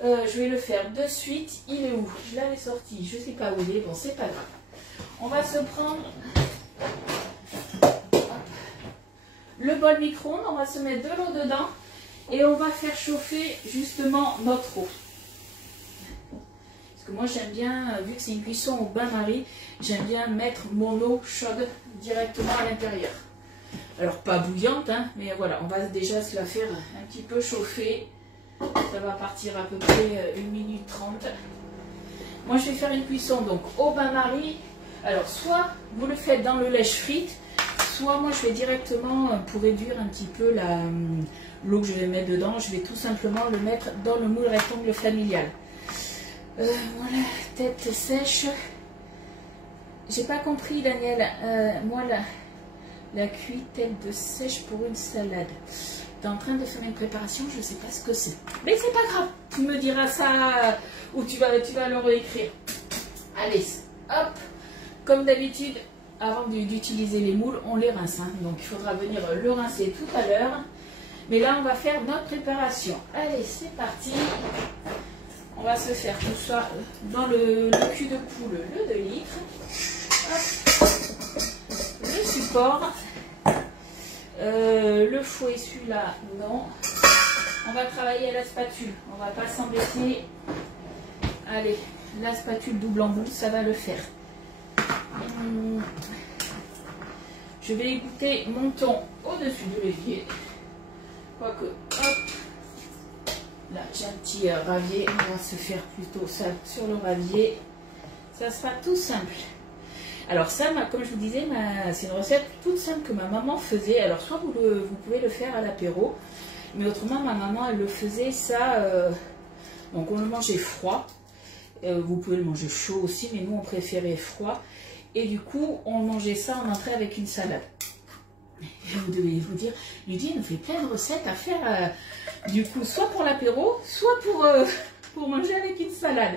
je vais le faire de suite. Il est où? Je l'avais sorti, je ne sais pas où il est. Bon, c'est pas grave. On va se prendre le bol micro-ondes, on va se mettre de l'eau dedans et on va faire chauffer justement notre eau. Parce que moi j'aime bien, vu que c'est une cuisson au bain-marie, j'aime bien mettre mon eau chaude directement à l'intérieur. Alors pas bouillante, hein, mais voilà, on va déjà se la faire un petit peu chauffer. Ça va partir à peu près 1 minute 30. Moi je vais faire une cuisson donc au bain-marie. Alors soit vous le faites dans le lèche-frite, soit moi je vais directement, pour réduire un petit peu l'eau que je vais mettre dedans, je vais tout simplement le mettre dans le moule rectangle familial. Voilà, tête sèche. J'ai pas compris Daniel, moi là. La cuite tête de sèche pour une salade. Tu es en train de faire une préparation, je ne sais pas ce que c'est. Mais c'est pas grave, tu me diras ça ou tu vas le réécrire. Allez, hop. Comme d'habitude, avant d'utiliser les moules, on les rince. Hein. Donc il faudra venir le rincer tout à l'heure. Mais là, on va faire notre préparation. Allez, c'est parti. On va se faire tout ça dans le cul de poule, le 2 litres. Hop. Le support, le fouet, celui-là, non. On va travailler à la spatule, on va pas s'embêter. Allez, la spatule double en boule, ça va le faire. Je vais égoutter mon thon au-dessus de l'évier. Quoique, hop. Là, j'ai un petit ravier, on va se faire plutôt ça sur le ravier. Ça sera tout simple. Alors ça, comme je vous disais, c'est une recette toute simple que ma maman faisait. Alors soit vous pouvez le faire à l'apéro, mais autrement ma maman elle le faisait ça, donc on le mangeait froid. Vous pouvez le manger chaud aussi, mais nous on préférait froid. Et du coup on mangeait ça en entrée avec une salade. Vous devez vous dire, Ludie nous fait plein de recettes à faire, du coup soit pour l'apéro, soit pour manger avec une salade.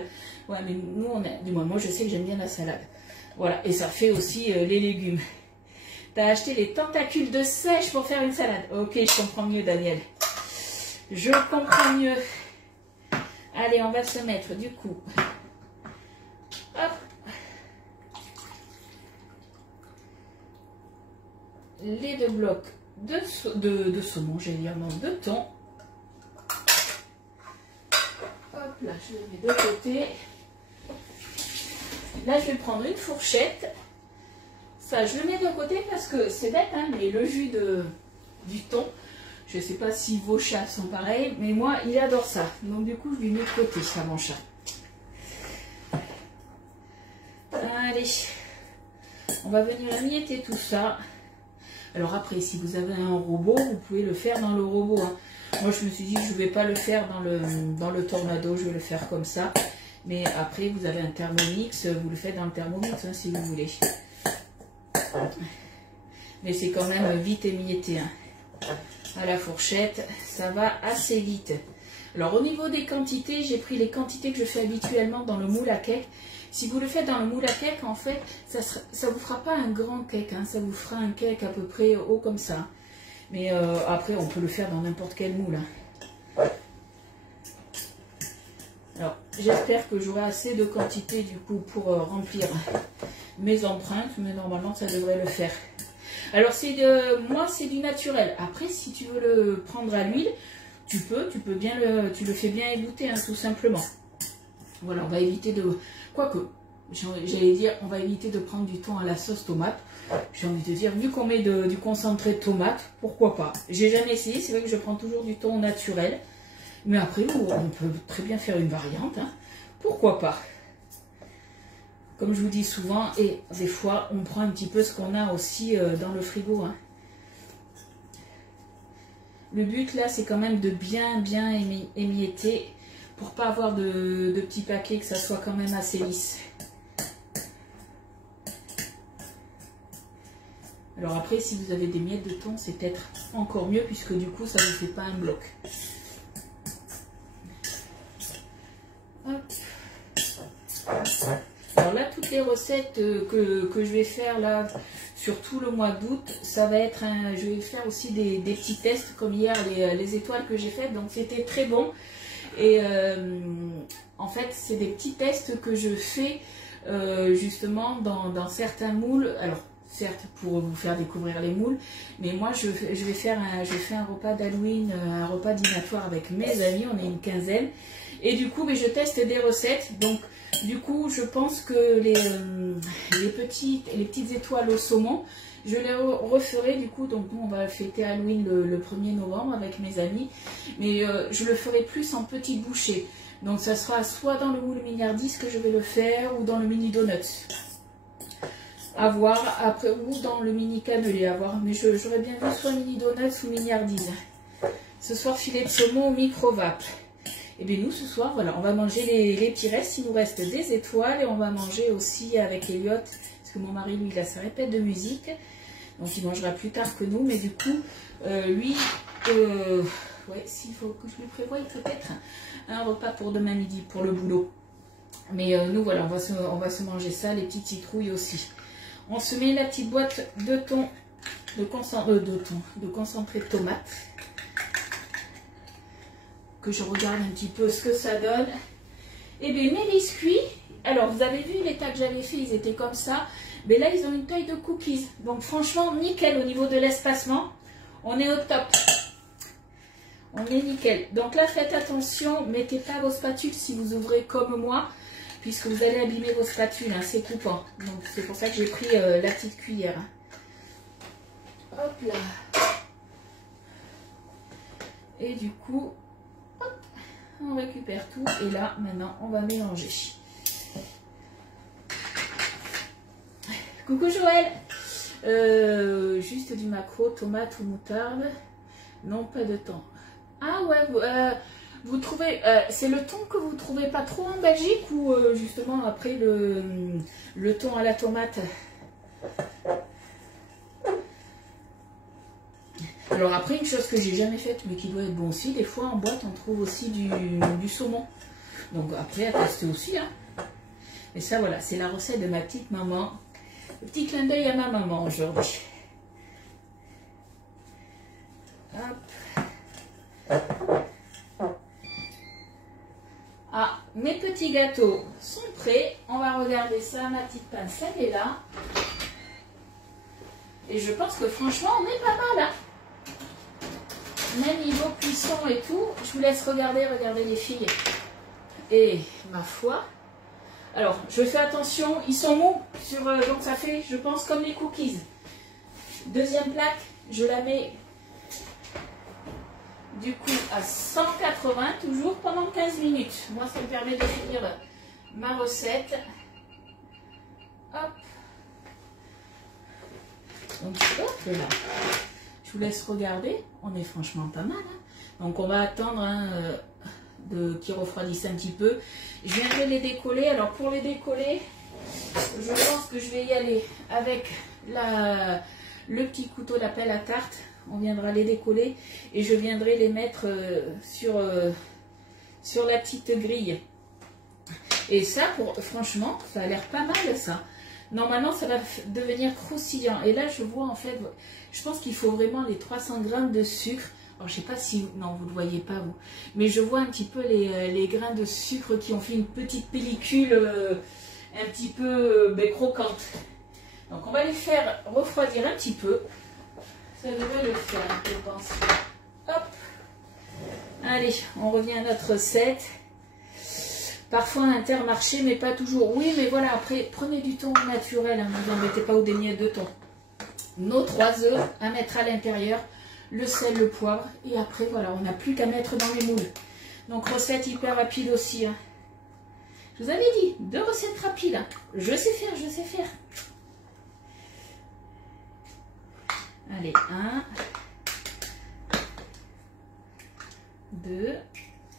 Ouais, mais nous, du moins, moi, je sais que j'aime bien la salade. Voilà, et ça fait aussi les légumes. T'as acheté les tentacules de sèche pour faire une salade. Ok, je comprends mieux, Daniel. Je comprends mieux. Allez, on va se mettre, du coup. Hop. Les 2 blocs de saumon, j'allais dire, non, de thon. Hop là, je le mets de côté. Là, je vais prendre une fourchette. Ça, je le mets de côté parce que c'est bête, hein, mais le jus du thon, je ne sais pas si vos chats sont pareils, mais moi, il adore ça. Donc, du coup, je lui mets de côté, ça, mon chat. Allez, on va venir émietter tout ça. Alors après, si vous avez un robot, vous pouvez le faire dans le robot. Hein. Moi, je me suis dit que je ne vais pas le faire dans le Tornado, je vais le faire comme ça. Mais après, vous avez un Thermomix, vous le faites dans le Thermomix, hein, si vous voulez. Mais c'est quand même vite émietté. Hein. À la fourchette, ça va assez vite. Alors, au niveau des quantités, j'ai pris les quantités que je fais habituellement dans le moule à cake. Si vous le faites dans le moule à cake, en fait, ça ne vous fera pas un grand cake. Hein, ça vous fera un cake à peu près haut comme ça. Mais après, on peut le faire dans n'importe quel moule. Hein. Alors, j'espère que j'aurai assez de quantité du coup pour remplir mes empreintes. Mais normalement, ça devrait le faire. Alors, moi, c'est du naturel. Après, si tu veux le prendre à l'huile, tu le fais bien égoutter, hein, tout simplement. Voilà, on va éviter de... Quoique, j'allais dire, on va éviter de prendre du thon à la sauce tomate. J'ai envie de dire, vu qu'on met du concentré de tomate, pourquoi pas. J'ai jamais essayé, c'est vrai que je prends toujours du thon naturel. Mais après, on peut très bien faire une variante. Hein. Pourquoi pas. Comme je vous dis souvent, et des fois, on prend un petit peu ce qu'on a aussi dans le frigo. Hein. Le but, là, c'est quand même de bien émietter pour pas avoir de petits paquets, que ça soit quand même assez lisse. Alors après, si vous avez des miettes de thon, c'est peut-être encore mieux, puisque du coup, ça ne vous fait pas un bloc. Hop. Alors là, toutes les recettes que je vais faire là, sur tout le mois d'août, ça va être je vais faire aussi des petits tests, comme hier, les étoiles que j'ai faites, donc c'était très bon. Et en fait, c'est des petits tests que je fais justement dans certains moules. Alors, certes, pour vous faire découvrir les moules, mais moi, je fais un repas d'Halloween, un repas dînatoire avec mes amis, on est une quinzaine. Et du coup, je teste des recettes. Donc, du coup, je pense que les petites étoiles au saumon, je les referai du coup. Donc, nous, on va fêter Halloween le 1er novembre avec mes amis. Mais je le ferai plus en petites bouchées. Donc, ça sera soit dans le moule mignardise que je vais le faire ou dans le mini donuts. À voir après, ou dans le mini cannelé, à voir. Mais j'aurais bien vu soit mini donuts ou mignardise. Ce soir, filet de saumon au micro-vape. Et bien nous, ce soir, voilà, on va manger les petits restes. Il nous reste des étoiles et on va manger aussi avec Elliot. Parce que mon mari, lui, il a sa répète de musique. Donc, il mangera plus tard que nous. Mais du coup, lui, ouais, s'il faut que je lui prévoie peut-être un repas pour demain midi, pour le boulot. Mais nous, voilà, on va se manger ça, les petites citrouilles aussi. On se met la petite boîte de thon, de concentré de tomate. Que je regarde un petit peu ce que ça donne. Et bien mes biscuits, alors vous avez vu les tas que j'avais fait, ils étaient comme ça. Mais là ils ont une taille de cookies. Donc franchement nickel au niveau de l'espacement. On est au top. On est nickel. Donc là faites attention, mettez pas vos spatules si vous ouvrez comme moi. Puisque vous allez abîmer vos spatules, hein, c'est coupant. Donc c'est pour ça que j'ai pris la petite cuillère. Hop là. Et du coup... on récupère tout et là maintenant on va mélanger. Coucou Joël. Juste du maquereau, tomate ou moutarde. Non, pas de thon. Ah ouais, vous trouvez c'est le thon que vous trouvez pas trop en Belgique ou justement après le thon à la tomate? Alors après, une chose que j'ai jamais faite, mais qui doit être bon aussi, des fois en boîte, on trouve aussi du saumon. Donc après, à tester aussi. Hein. Et ça, voilà, c'est la recette de ma petite maman. Le petit clin d'œil à ma maman aujourd'hui. Hop. Ah, mes petits gâteaux sont prêts. On va regarder ça. Ma petite pince, elle est là. Et je pense que franchement, on est pas mal. Hein. Même niveau cuisson et tout. Je vous laisse regarder les filles. Et ma foi. Alors, je fais attention. Ils sont mous. Donc ça fait, je pense, comme les cookies. Deuxième plaque, je la mets du coup à 180, toujours pendant 15 minutes. Moi, ça me permet de finir ma recette. Hop. Donc, hop là. Je vous laisse regarder. On est franchement pas mal. Hein. Donc, on va attendre qu'ils refroidissent un petit peu. Je viendrai les décoller. Alors, pour les décoller, je pense que je vais y aller avec le petit couteau, la pelle à tarte. On viendra les décoller et je viendrai les mettre sur la petite grille. Et ça, franchement, ça a l'air pas mal ça. Normalement, ça va devenir croustillant. Et là, je vois en fait, je pense qu'il faut vraiment les 300 grammes de sucre. Alors, je sais pas si, non, vous ne le voyez pas vous, mais je vois un petit peu les grains de sucre qui ont fait une petite pellicule un petit peu croquante. Donc, on va les faire refroidir un petit peu. Ça devrait le faire, je pense. Hop. Allez, on revient à notre recette. Parfois Intermarché, mais pas toujours. Oui, mais voilà, après, prenez du thon naturel. Hein, ne vous embêtez pas au déni de thon. Nos 3 œufs à mettre à l'intérieur. Le sel, le poivre. Et après, voilà, on n'a plus qu'à mettre dans les moules. Donc, recette hyper rapide aussi. Hein. Je vous avais dit, 2 recettes rapides. Hein. Je sais faire, je sais faire. Allez, 1, 2,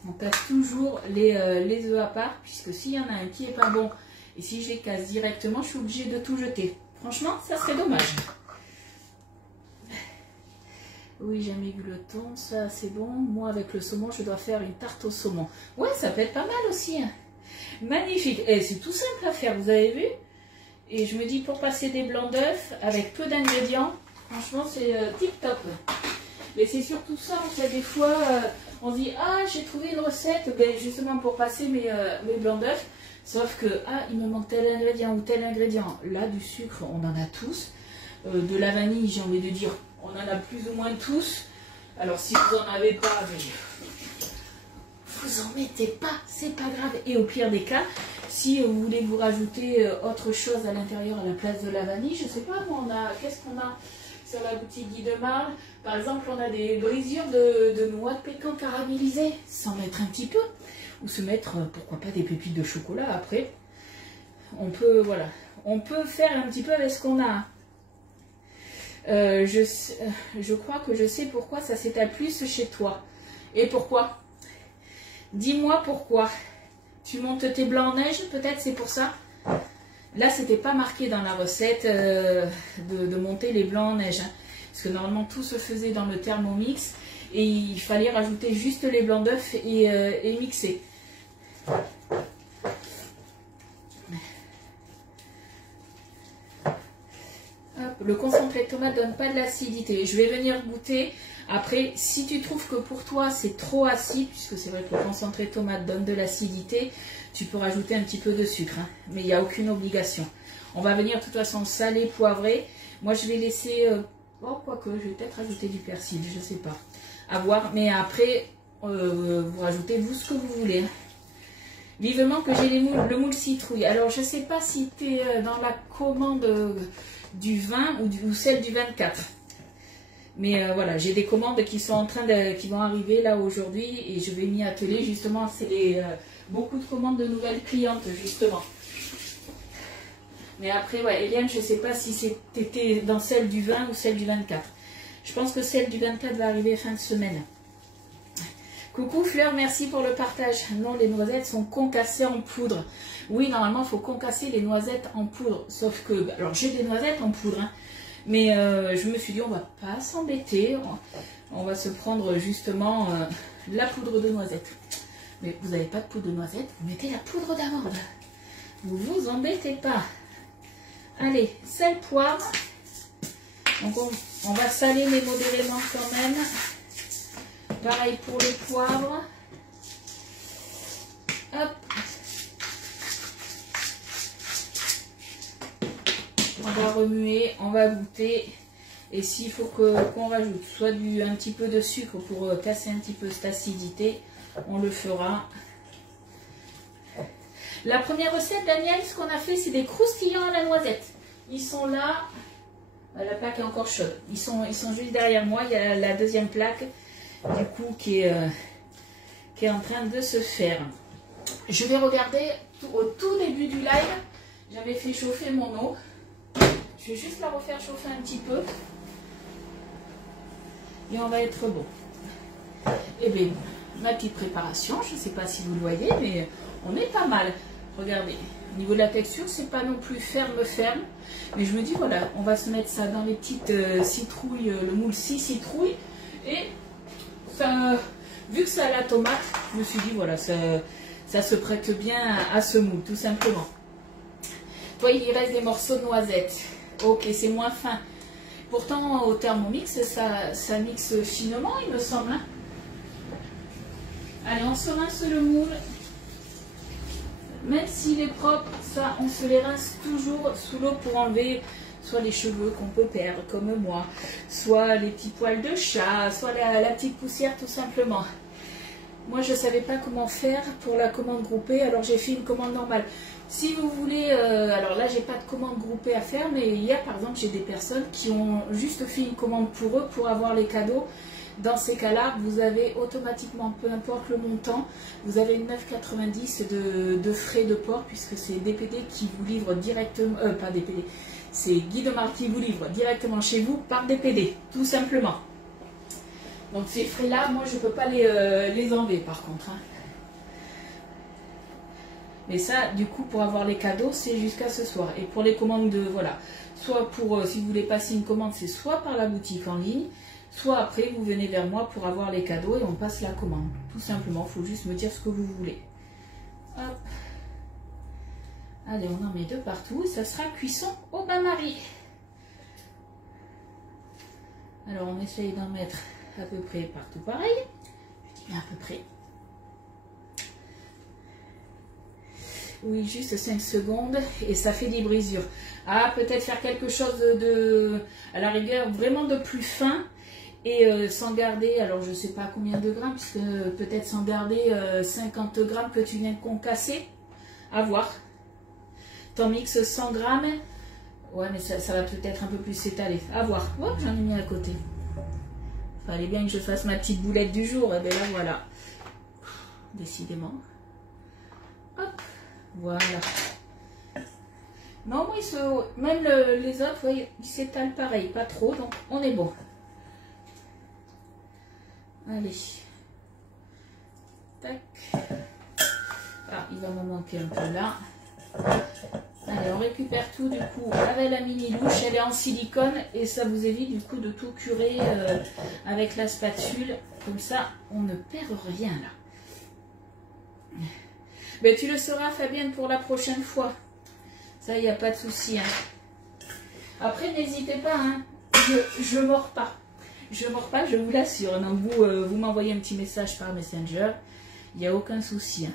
on casse toujours les œufs à part, puisque s'il y en a un qui n'est pas bon, et si je les casse directement, je suis obligée de tout jeter. Franchement, ça serait dommage. Oui, j'ai mis le thon, ça c'est bon. Moi, avec le saumon, je dois faire une tarte au saumon. Ouais, ça peut être pas mal aussi. Hein. Magnifique. Et c'est tout simple à faire, vous avez vu? Et je me dis, pour passer des blancs d'œufs, avec peu d'ingrédients, franchement, c'est tip top. Mais c'est surtout ça, en fait, des fois, on se dit, ah, j'ai trouvé une recette, justement pour passer mes blancs d'œufs. Sauf que, ah, il me manque tel ingrédient ou tel ingrédient. Là, du sucre, on en a tous. De la vanille, j'ai envie de dire, on en a plus ou moins tous. Alors, si vous n'en avez pas, vous en mettez pas, c'est pas grave. Et au pire des cas, si vous voulez vous rajouter autre chose à l'intérieur à la place de la vanille, je sais pas, qu'est-ce qu'on a sur la boutique Guy de Marle. Par exemple, on a des brisures de noix de pécan caramélisées, s'en mettre un petit peu. Ou se mettre, pourquoi pas, des pépites de chocolat après. On peut, voilà, on peut faire un petit peu avec ce qu'on a. Je crois que je sais pourquoi ça s'étale plus chez toi. Et pourquoi? Dis-moi pourquoi. Tu montes tes blancs en neige, peut-être c'est pour ça. Là, c'était pas marqué dans la recette de monter les blancs en neige. Hein, parce que normalement, tout se faisait dans le Thermomix. Et il fallait rajouter juste les blancs d'œufs et mixer. Hop, le concentré de tomate donne pas de l'acidité. Je vais venir goûter. Après, si tu trouves que pour toi c'est trop acide, puisque c'est vrai que le concentré de tomate donne de l'acidité, tu peux rajouter un petit peu de sucre. Hein, mais il n'y a aucune obligation. On va venir de toute façon saler, poivrer. Moi je vais laisser... oh, quoique, je vais peut-être rajouter du persil, je sais pas. À voir. Mais après, vous rajoutez vous ce que vous voulez. Hein. Vivement que j'ai le moule citrouille. Alors, je ne sais pas si tu es dans la commande du 20 ou celle du 24. Mais voilà, j'ai des commandes qui sont qui vont arriver là aujourd'hui et je vais m'y atteler justement. C'est beaucoup de commandes de nouvelles clientes justement. Mais après, ouais, Eliane, je ne sais pas si c'était dans celle du 20 ou celle du 24. Je pense que celle du 24 va arriver fin de semaine. Coucou Fleur, merci pour le partage. Non, les noisettes sont concassées en poudre. Oui, normalement, il faut concasser les noisettes en poudre. Sauf que, alors j'ai des noisettes en poudre, hein, mais je me suis dit, on va pas s'embêter. On va se prendre justement la poudre de noisette. Mais vous n'avez pas de poudre de noisette, vous mettez la poudre d'amande. Vous vous embêtez pas. Allez, sel, poivre. Donc on va saler mais modérément quand même. Pareil pour le poivre. Hop. On va remuer, on va goûter. Et s'il faut qu'on rajoute soit un petit peu de sucre pour casser un petit peu cette acidité, on le fera. La première recette, Daniel, ce qu'on a fait, c'est des croustillants à la noisette. Ils sont là. La plaque est encore chaude. Ils sont juste derrière moi. Il y a la deuxième plaque, du coup, qui est en train de se faire. Je vais regarder au tout début du live. J'avais fait chauffer mon eau. Je vais juste la refaire chauffer un petit peu. Et on va être bon. Et bien, ma petite préparation, je ne sais pas si vous le voyez, mais on est pas mal. Regardez, au niveau de la texture, c'est pas non plus ferme. Mais je me dis, voilà, on va se mettre ça dans les petites citrouilles, le moule 6 citrouilles. Et ça, vu que ça a la tomate, je me suis dit, voilà, ça se prête bien à ce moule, tout simplement. Toi, il y reste des morceaux de noisettes. Ok, c'est moins fin. Pourtant, au Thermomix, ça mixe finement, il me semble. Hein. Allez, on se rince le moule. Même s'il est propre, ça, on se les rince toujours sous l'eau pour enlever soit les cheveux qu'on peut perdre, comme moi, soit les petits poils de chat, soit la petite poussière, tout simplement. Moi, je ne savais pas comment faire pour la commande groupée, alors j'ai fait une commande normale. Si vous voulez, alors là, j'ai pas de commande groupée à faire, mais hier, par exemple, j'ai des personnes qui ont juste fait une commande pour eux, pour avoir les cadeaux. Dans ces cas-là, vous avez automatiquement, peu importe le montant, vous avez 9,90 de frais de port, puisque c'est DPD qui vous livre directement, pas DPD, c'est Guy Demar qui vous livre directement chez vous par DPD, tout simplement. Donc ces frais-là, moi, je ne peux pas les enlever, par contre. Hein. Mais ça, du coup, pour avoir les cadeaux, c'est jusqu'à ce soir. Et pour les commandes de, voilà, soit pour, si vous voulez passer une commande, c'est soit par la boutique en ligne, soit après, vous venez vers moi pour avoir les cadeaux et on passe la commande. Tout simplement, il faut juste me dire ce que vous voulez. Hop. Allez, on en met de partout et ça sera cuisson au bain-marie. Alors, on essaye d'en mettre à peu près partout pareil. Je dis bien à peu près. Oui, juste 5 secondes et ça fait des brisures. Ah, peut-être faire quelque chose à la rigueur, vraiment de plus fin et sans garder, alors je ne sais pas combien de grammes, puisque peut-être sans garder 50 grammes que tu viens de concasser. À voir. T'en mixes 100 grammes. Ouais, mais ça va peut-être un peu plus s'étaler. À voir. Hop, j'en ai mis à côté. Fallait bien que je fasse ma petite boulette du jour. Et bien là, voilà. Décidément. Hop. Voilà. Non, moi, même les autres, vous voyez, ils s'étalent pareil. Pas trop, donc on est bon. Allez. Tac. Ah, il va me manquer un peu là. Allez, on récupère tout du coup avec la mini louche. Elle est en silicone et ça vous évite du coup de tout curer avec la spatule. Comme ça, on ne perd rien là. Mais tu le sauras, Fabienne, pour la prochaine fois. Ça, il n'y a pas de souci. Hein. Après, n'hésitez pas. Hein. Je ne mords pas. Je ne mords pas, je vous l'assure. Donc, vous m'envoyez un petit message par Messenger. Il n'y a aucun souci. Hein.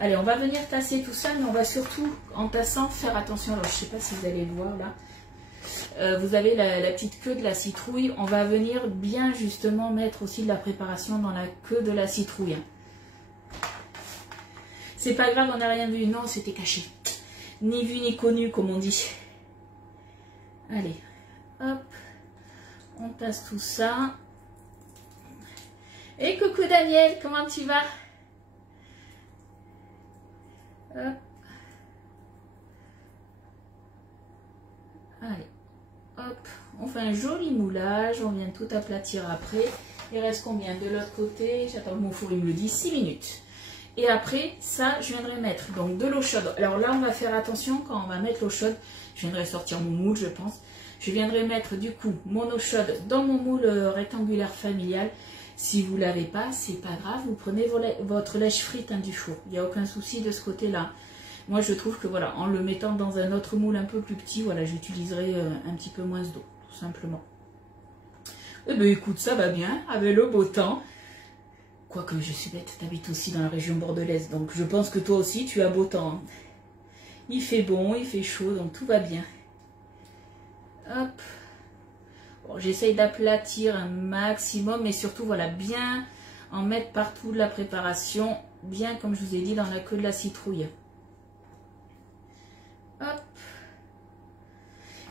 Allez, on va venir tasser tout ça, mais on va surtout, en tassant, faire attention. Alors, je ne sais pas si vous allez le voir là. Vous avez la petite queue de la citrouille. On va venir bien justement mettre aussi de la préparation dans la queue de la citrouille. C'est pas grave, on n'a rien vu. Non, c'était caché. Ni vu ni connu, comme on dit. Allez, hop. On tasse tout ça. Et coucou Daniel, comment tu vas? Hop. Allez, hop. On fait un joli moulage. On vient tout aplatir après. Il reste combien de l'autre côté? J'attends que mon four il me le dit. 6 minutes. Et après, ça, je viendrai mettre donc de l'eau chaude. Alors là, on va faire attention quand on va mettre l'eau chaude. Je viendrai sortir mon moule, je pense. Je viendrai mettre du coup mon eau chaude dans mon moule rectangulaire familial. Si vous ne l'avez pas, c'est pas grave. Vous prenez votre lèche frite hein, du four. Il n'y a aucun souci de ce côté-là. Moi je trouve que voilà, en le mettant dans un autre moule un peu plus petit, voilà, j'utiliserai un petit peu moins d'eau, tout simplement. Eh bien écoute, ça va bien, avec le beau temps. Quoique je suis bête, tu habites aussi dans la région bordelaise, donc je pense que toi aussi tu as beau temps. Il fait bon, il fait chaud, donc tout va bien. Hop. Bon, j'essaye d'aplatir un maximum, mais surtout voilà, bien en mettre partout de la préparation, bien comme je vous ai dit dans la queue de la citrouille. Hop.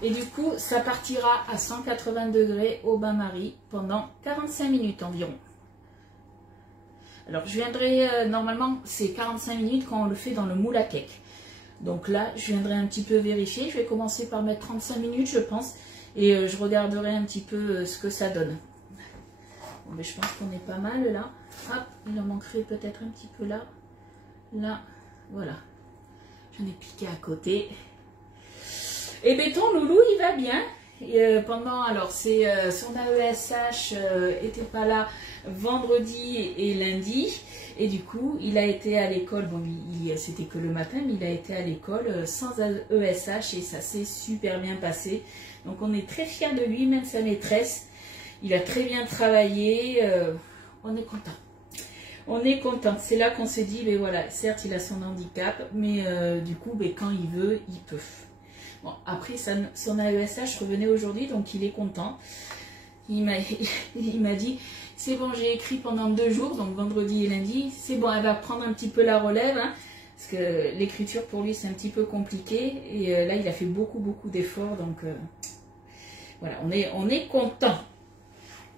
Et du coup, ça partira à 180 degrés au bain-marie pendant 45 minutes environ. Alors, je viendrai, normalement, c'est 45 minutes quand on le fait dans le moule à cake. Donc là, je viendrai un petit peu vérifier. Je vais commencer par mettre 35 minutes, je pense. Et je regarderai un petit peu ce que ça donne. Bon, mais je pense qu'on est pas mal là. Hop, il en manquerait peut-être un petit peu là. Là, voilà. J'en ai piqué à côté. Et bien ton loulou, il va bien. Alors c'est son AESH était pas là vendredi et lundi. Et du coup, il a été à l'école. Bon, c'était que le matin, mais il a été à l'école sans AESH et ça s'est super bien passé. Donc on est très fiers de lui, même sa maîtresse. Il a très bien travaillé. On est content. On est content. C'est là qu'on s'est dit, mais voilà, certes, il a son handicap, mais du coup, mais quand il veut, il peut. Bon, après, son AESH revenait aujourd'hui, donc il est content. Il m'a dit, c'est bon, j'ai écrit pendant 2 jours, donc vendredi et lundi. C'est bon, elle va prendre un petit peu la relève, hein, parce que l'écriture pour lui, c'est un petit peu compliqué. Et là, il a fait beaucoup d'efforts, donc voilà, on est content.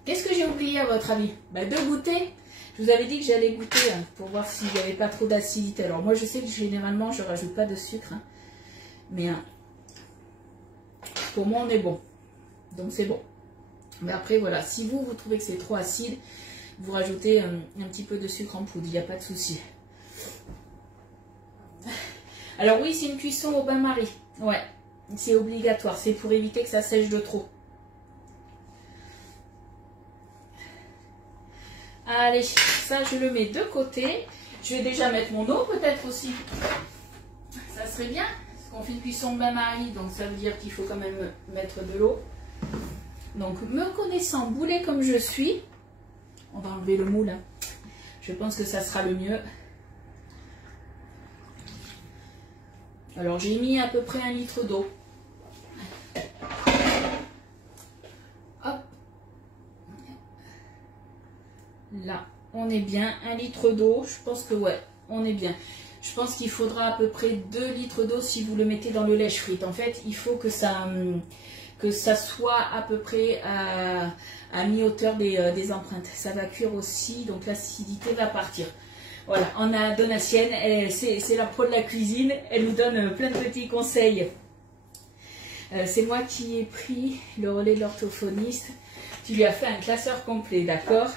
Qu'est-ce que j'ai oublié à votre avis? De goûter. Je vous avais dit que j'allais goûter hein, pour voir s'il n'y avait pas trop d'acidité. Alors moi, je sais que généralement, je ne rajoute pas de sucre, hein, mais pour moi, on est bon. Donc c'est bon. Mais après, voilà, si vous trouvez que c'est trop acide, vous rajoutez un petit peu de sucre en poudre, il n'y a pas de souci. Alors oui, c'est une cuisson au bain-marie. Ouais, c'est obligatoire. C'est pour éviter que ça sèche de trop. Allez, ça, je le mets de côté. Je vais déjà mettre mon eau, peut-être aussi. Ça serait bien. Parce qu'on fait une cuisson au bain-marie, donc ça veut dire qu'il faut quand même mettre de l'eau. Donc, me connaissant boulet comme je suis, on va enlever le moule. Hein. Je pense que ça sera le mieux. Alors, j'ai mis à peu près 1 litre d'eau. Hop. Là, on est bien. 1 litre d'eau. Je pense que ouais, on est bien. Je pense qu'il faudra à peu près 2 litres d'eau si vous le mettez dans le lèche-frite. En fait, il faut que ça soit à peu près à mi-hauteur des empreintes. Ça va cuire aussi, donc l'acidité va partir. Voilà, on a Donatienne, c'est la pro de la cuisine, elle nous donne plein de petits conseils. C'est moi qui ai pris le relais de l'orthophoniste. Tu lui as fait un classeur complet, d'accord?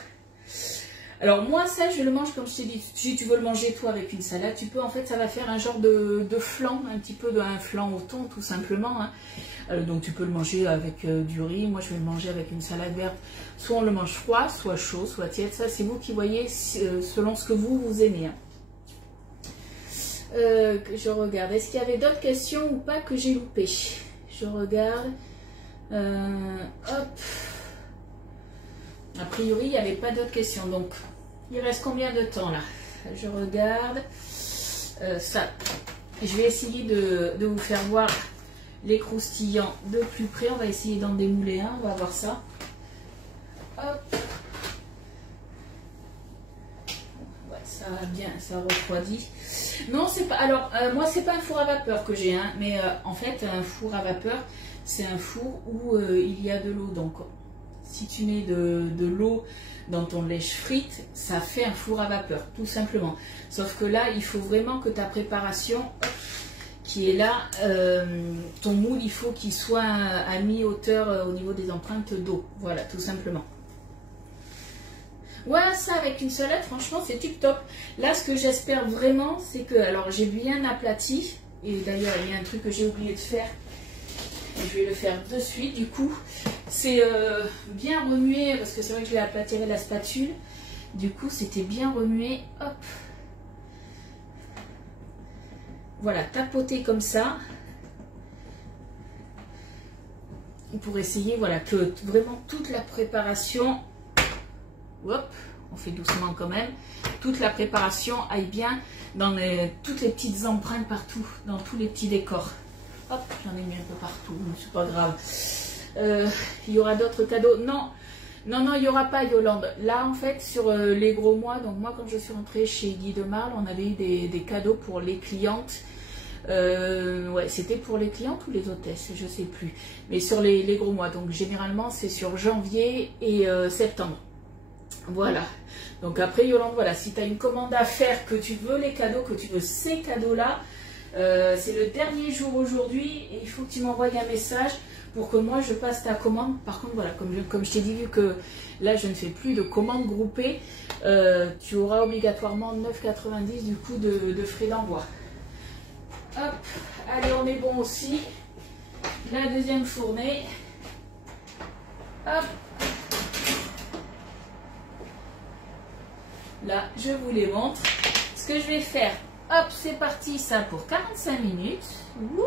Alors moi ça je le mange comme je t'ai dit, si tu veux le manger toi avec une salade, tu peux en fait ça va faire un genre de flan, un petit peu un flan au thon tout simplement. Hein. Donc tu peux le manger avec du riz, moi je vais le manger avec une salade verte, soit on le mange froid, soit chaud, soit tiède, ça c'est vous qui voyez selon ce que vous aimez. Hein. Que je regarde, est-ce qu'il y avait d'autres questions ou pas que j'ai loupé? Je regarde, hop. A priori, il n'y avait pas d'autres questions. Donc, il reste combien de temps là? Je regarde. Ça. Je vais essayer de vous faire voir les croustillants de plus près. On va essayer d'en démouler un. On va voir ça. Hop. Ouais, ça va bien. Ça refroidit. Non, c'est pas. Alors, moi, c'est pas un four à vapeur que j'ai. Hein, mais en fait, un four à vapeur, c'est un four où il y a de l'eau. Donc, si tu mets de l'eau dans ton lèche-frite, ça fait un four à vapeur, tout simplement. Sauf que là, il faut vraiment que ta préparation qui est là, ton moule, il faut qu'il soit à mi-hauteur au niveau des empreintes d'eau. Voilà, tout simplement. Voilà, ça avec une salade, franchement, c'est tip top. Là, ce que j'espère vraiment, c'est que, alors j'ai bien aplati, et d'ailleurs, il y a un truc que j'ai oublié de faire. Je vais le faire de suite du coup. C'est bien remué parce que c'est vrai que je l'ai aplati avec la spatule. Du coup, c'était bien remué. Hop. voilà, tapoter comme ça. Pour essayer, voilà, que vraiment toute la préparation, hop, on fait doucement quand même, toute la préparation aille bien dans toutes les petites empreintes partout, dans tous les petits décors. Hop, j'en ai mis un peu partout, c'est pas grave. Il y aura d'autres cadeaux? Non, non, non, il n'y aura pas, Yolande. Là, en fait, sur les gros mois, donc moi, quand je suis rentrée chez Guy de Marle, on avait eu des cadeaux pour les clientes. Ouais, c'était pour les clientes ou les hôtesses, je sais plus. Mais sur les gros mois, donc généralement, c'est sur janvier et septembre. Voilà. Donc après, Yolande, voilà, si tu as une commande à faire, que tu veux les cadeaux, que tu veux ces cadeaux-là, c'est le dernier jour aujourd'hui et il faut que tu m'envoies un message pour que moi je passe ta commande. Par contre, voilà, comme je t'ai dit, vu que là je ne fais plus de commandes groupées, tu auras obligatoirement 9,90 du coup de frais d'envoi. Hop, allez, on est bon aussi. La deuxième fournée. Hop. Là, je vous les montre. Ce que je vais faire, hop, c'est parti, ça pour 45 minutes. Oup.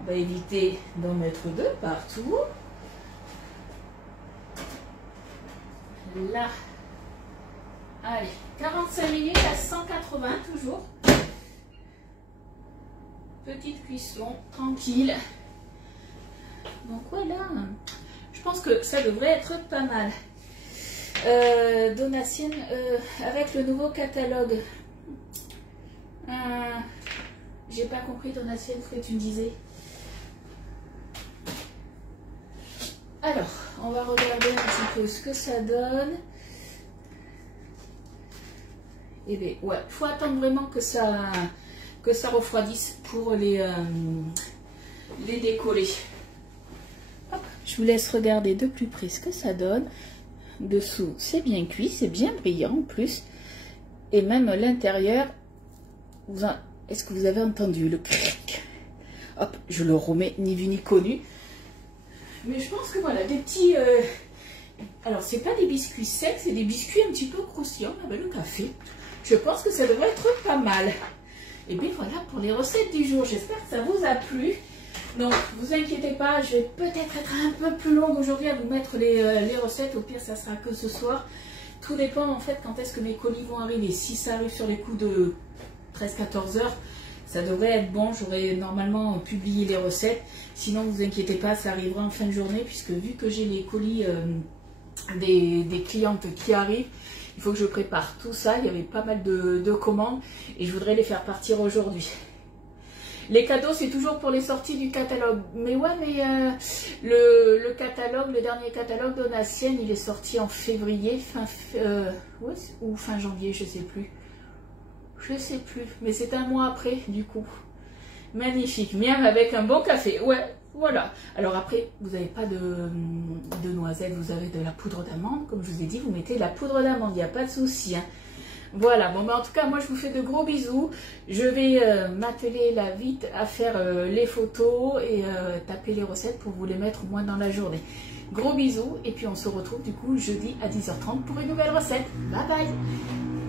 On va éviter d'en mettre deux partout. Là. Allez, 45 minutes à 180 toujours. Petite cuisson, tranquille. Donc voilà, je pense que ça devrait être pas mal. Donatienne, avec le nouveau catalogue. J'ai pas compris, Donatienne, ce que tu me disais. Alors, on va regarder un petit peu ce que ça donne. Et bien, ouais, faut attendre vraiment que ça refroidisse pour les décoller. Hop, je vous laisse regarder de plus près ce que ça donne. Dessous, c'est bien cuit, c'est bien brillant en plus. Et même l'intérieur, est-ce que vous avez entendu le cric? Hop, je le remets ni vu ni connu. Mais je pense que voilà, des petits... alors, c'est pas des biscuits secs, c'est des biscuits un petit peu croustillants avec le café. Je pense que ça devrait être pas mal. Et bien voilà pour les recettes du jour. J'espère que ça vous a plu. Donc, vous inquiétez pas, je vais peut-être être un peu plus longue aujourd'hui à vous mettre les recettes. Au pire, ça sera que ce soir. Tout dépend en fait quand est-ce que mes colis vont arriver. Si ça arrive sur les coups de 13-14 heures, ça devrait être bon. J'aurai normalement publié les recettes. Sinon, vous inquiétez pas, ça arrivera en fin de journée. Puisque vu que j'ai les colis des clientes qui arrivent, il faut que je prépare tout ça. Il y avait pas mal de commandes et je voudrais les faire partir aujourd'hui. Les cadeaux, c'est toujours pour les sorties du catalogue. Mais ouais, mais le catalogue, le dernier catalogue Donatienne, il est sorti en février, ouais, ou fin janvier, je sais plus. Je sais plus, mais c'est un mois après, du coup. Magnifique, miam avec un bon café. Ouais, voilà. Alors après, vous n'avez pas de noisettes, vous avez de la poudre d'amande. Comme je vous ai dit, vous mettez de la poudre d'amande, il n'y a pas de souci. Hein. Voilà, bon ben en tout cas, moi je vous fais de gros bisous. Je vais m'atteler là vite à faire les photos et taper les recettes pour vous les mettre au moins dans la journée. Gros bisous et puis on se retrouve du coup jeudi à 10h30 pour une nouvelle recette. Bye bye!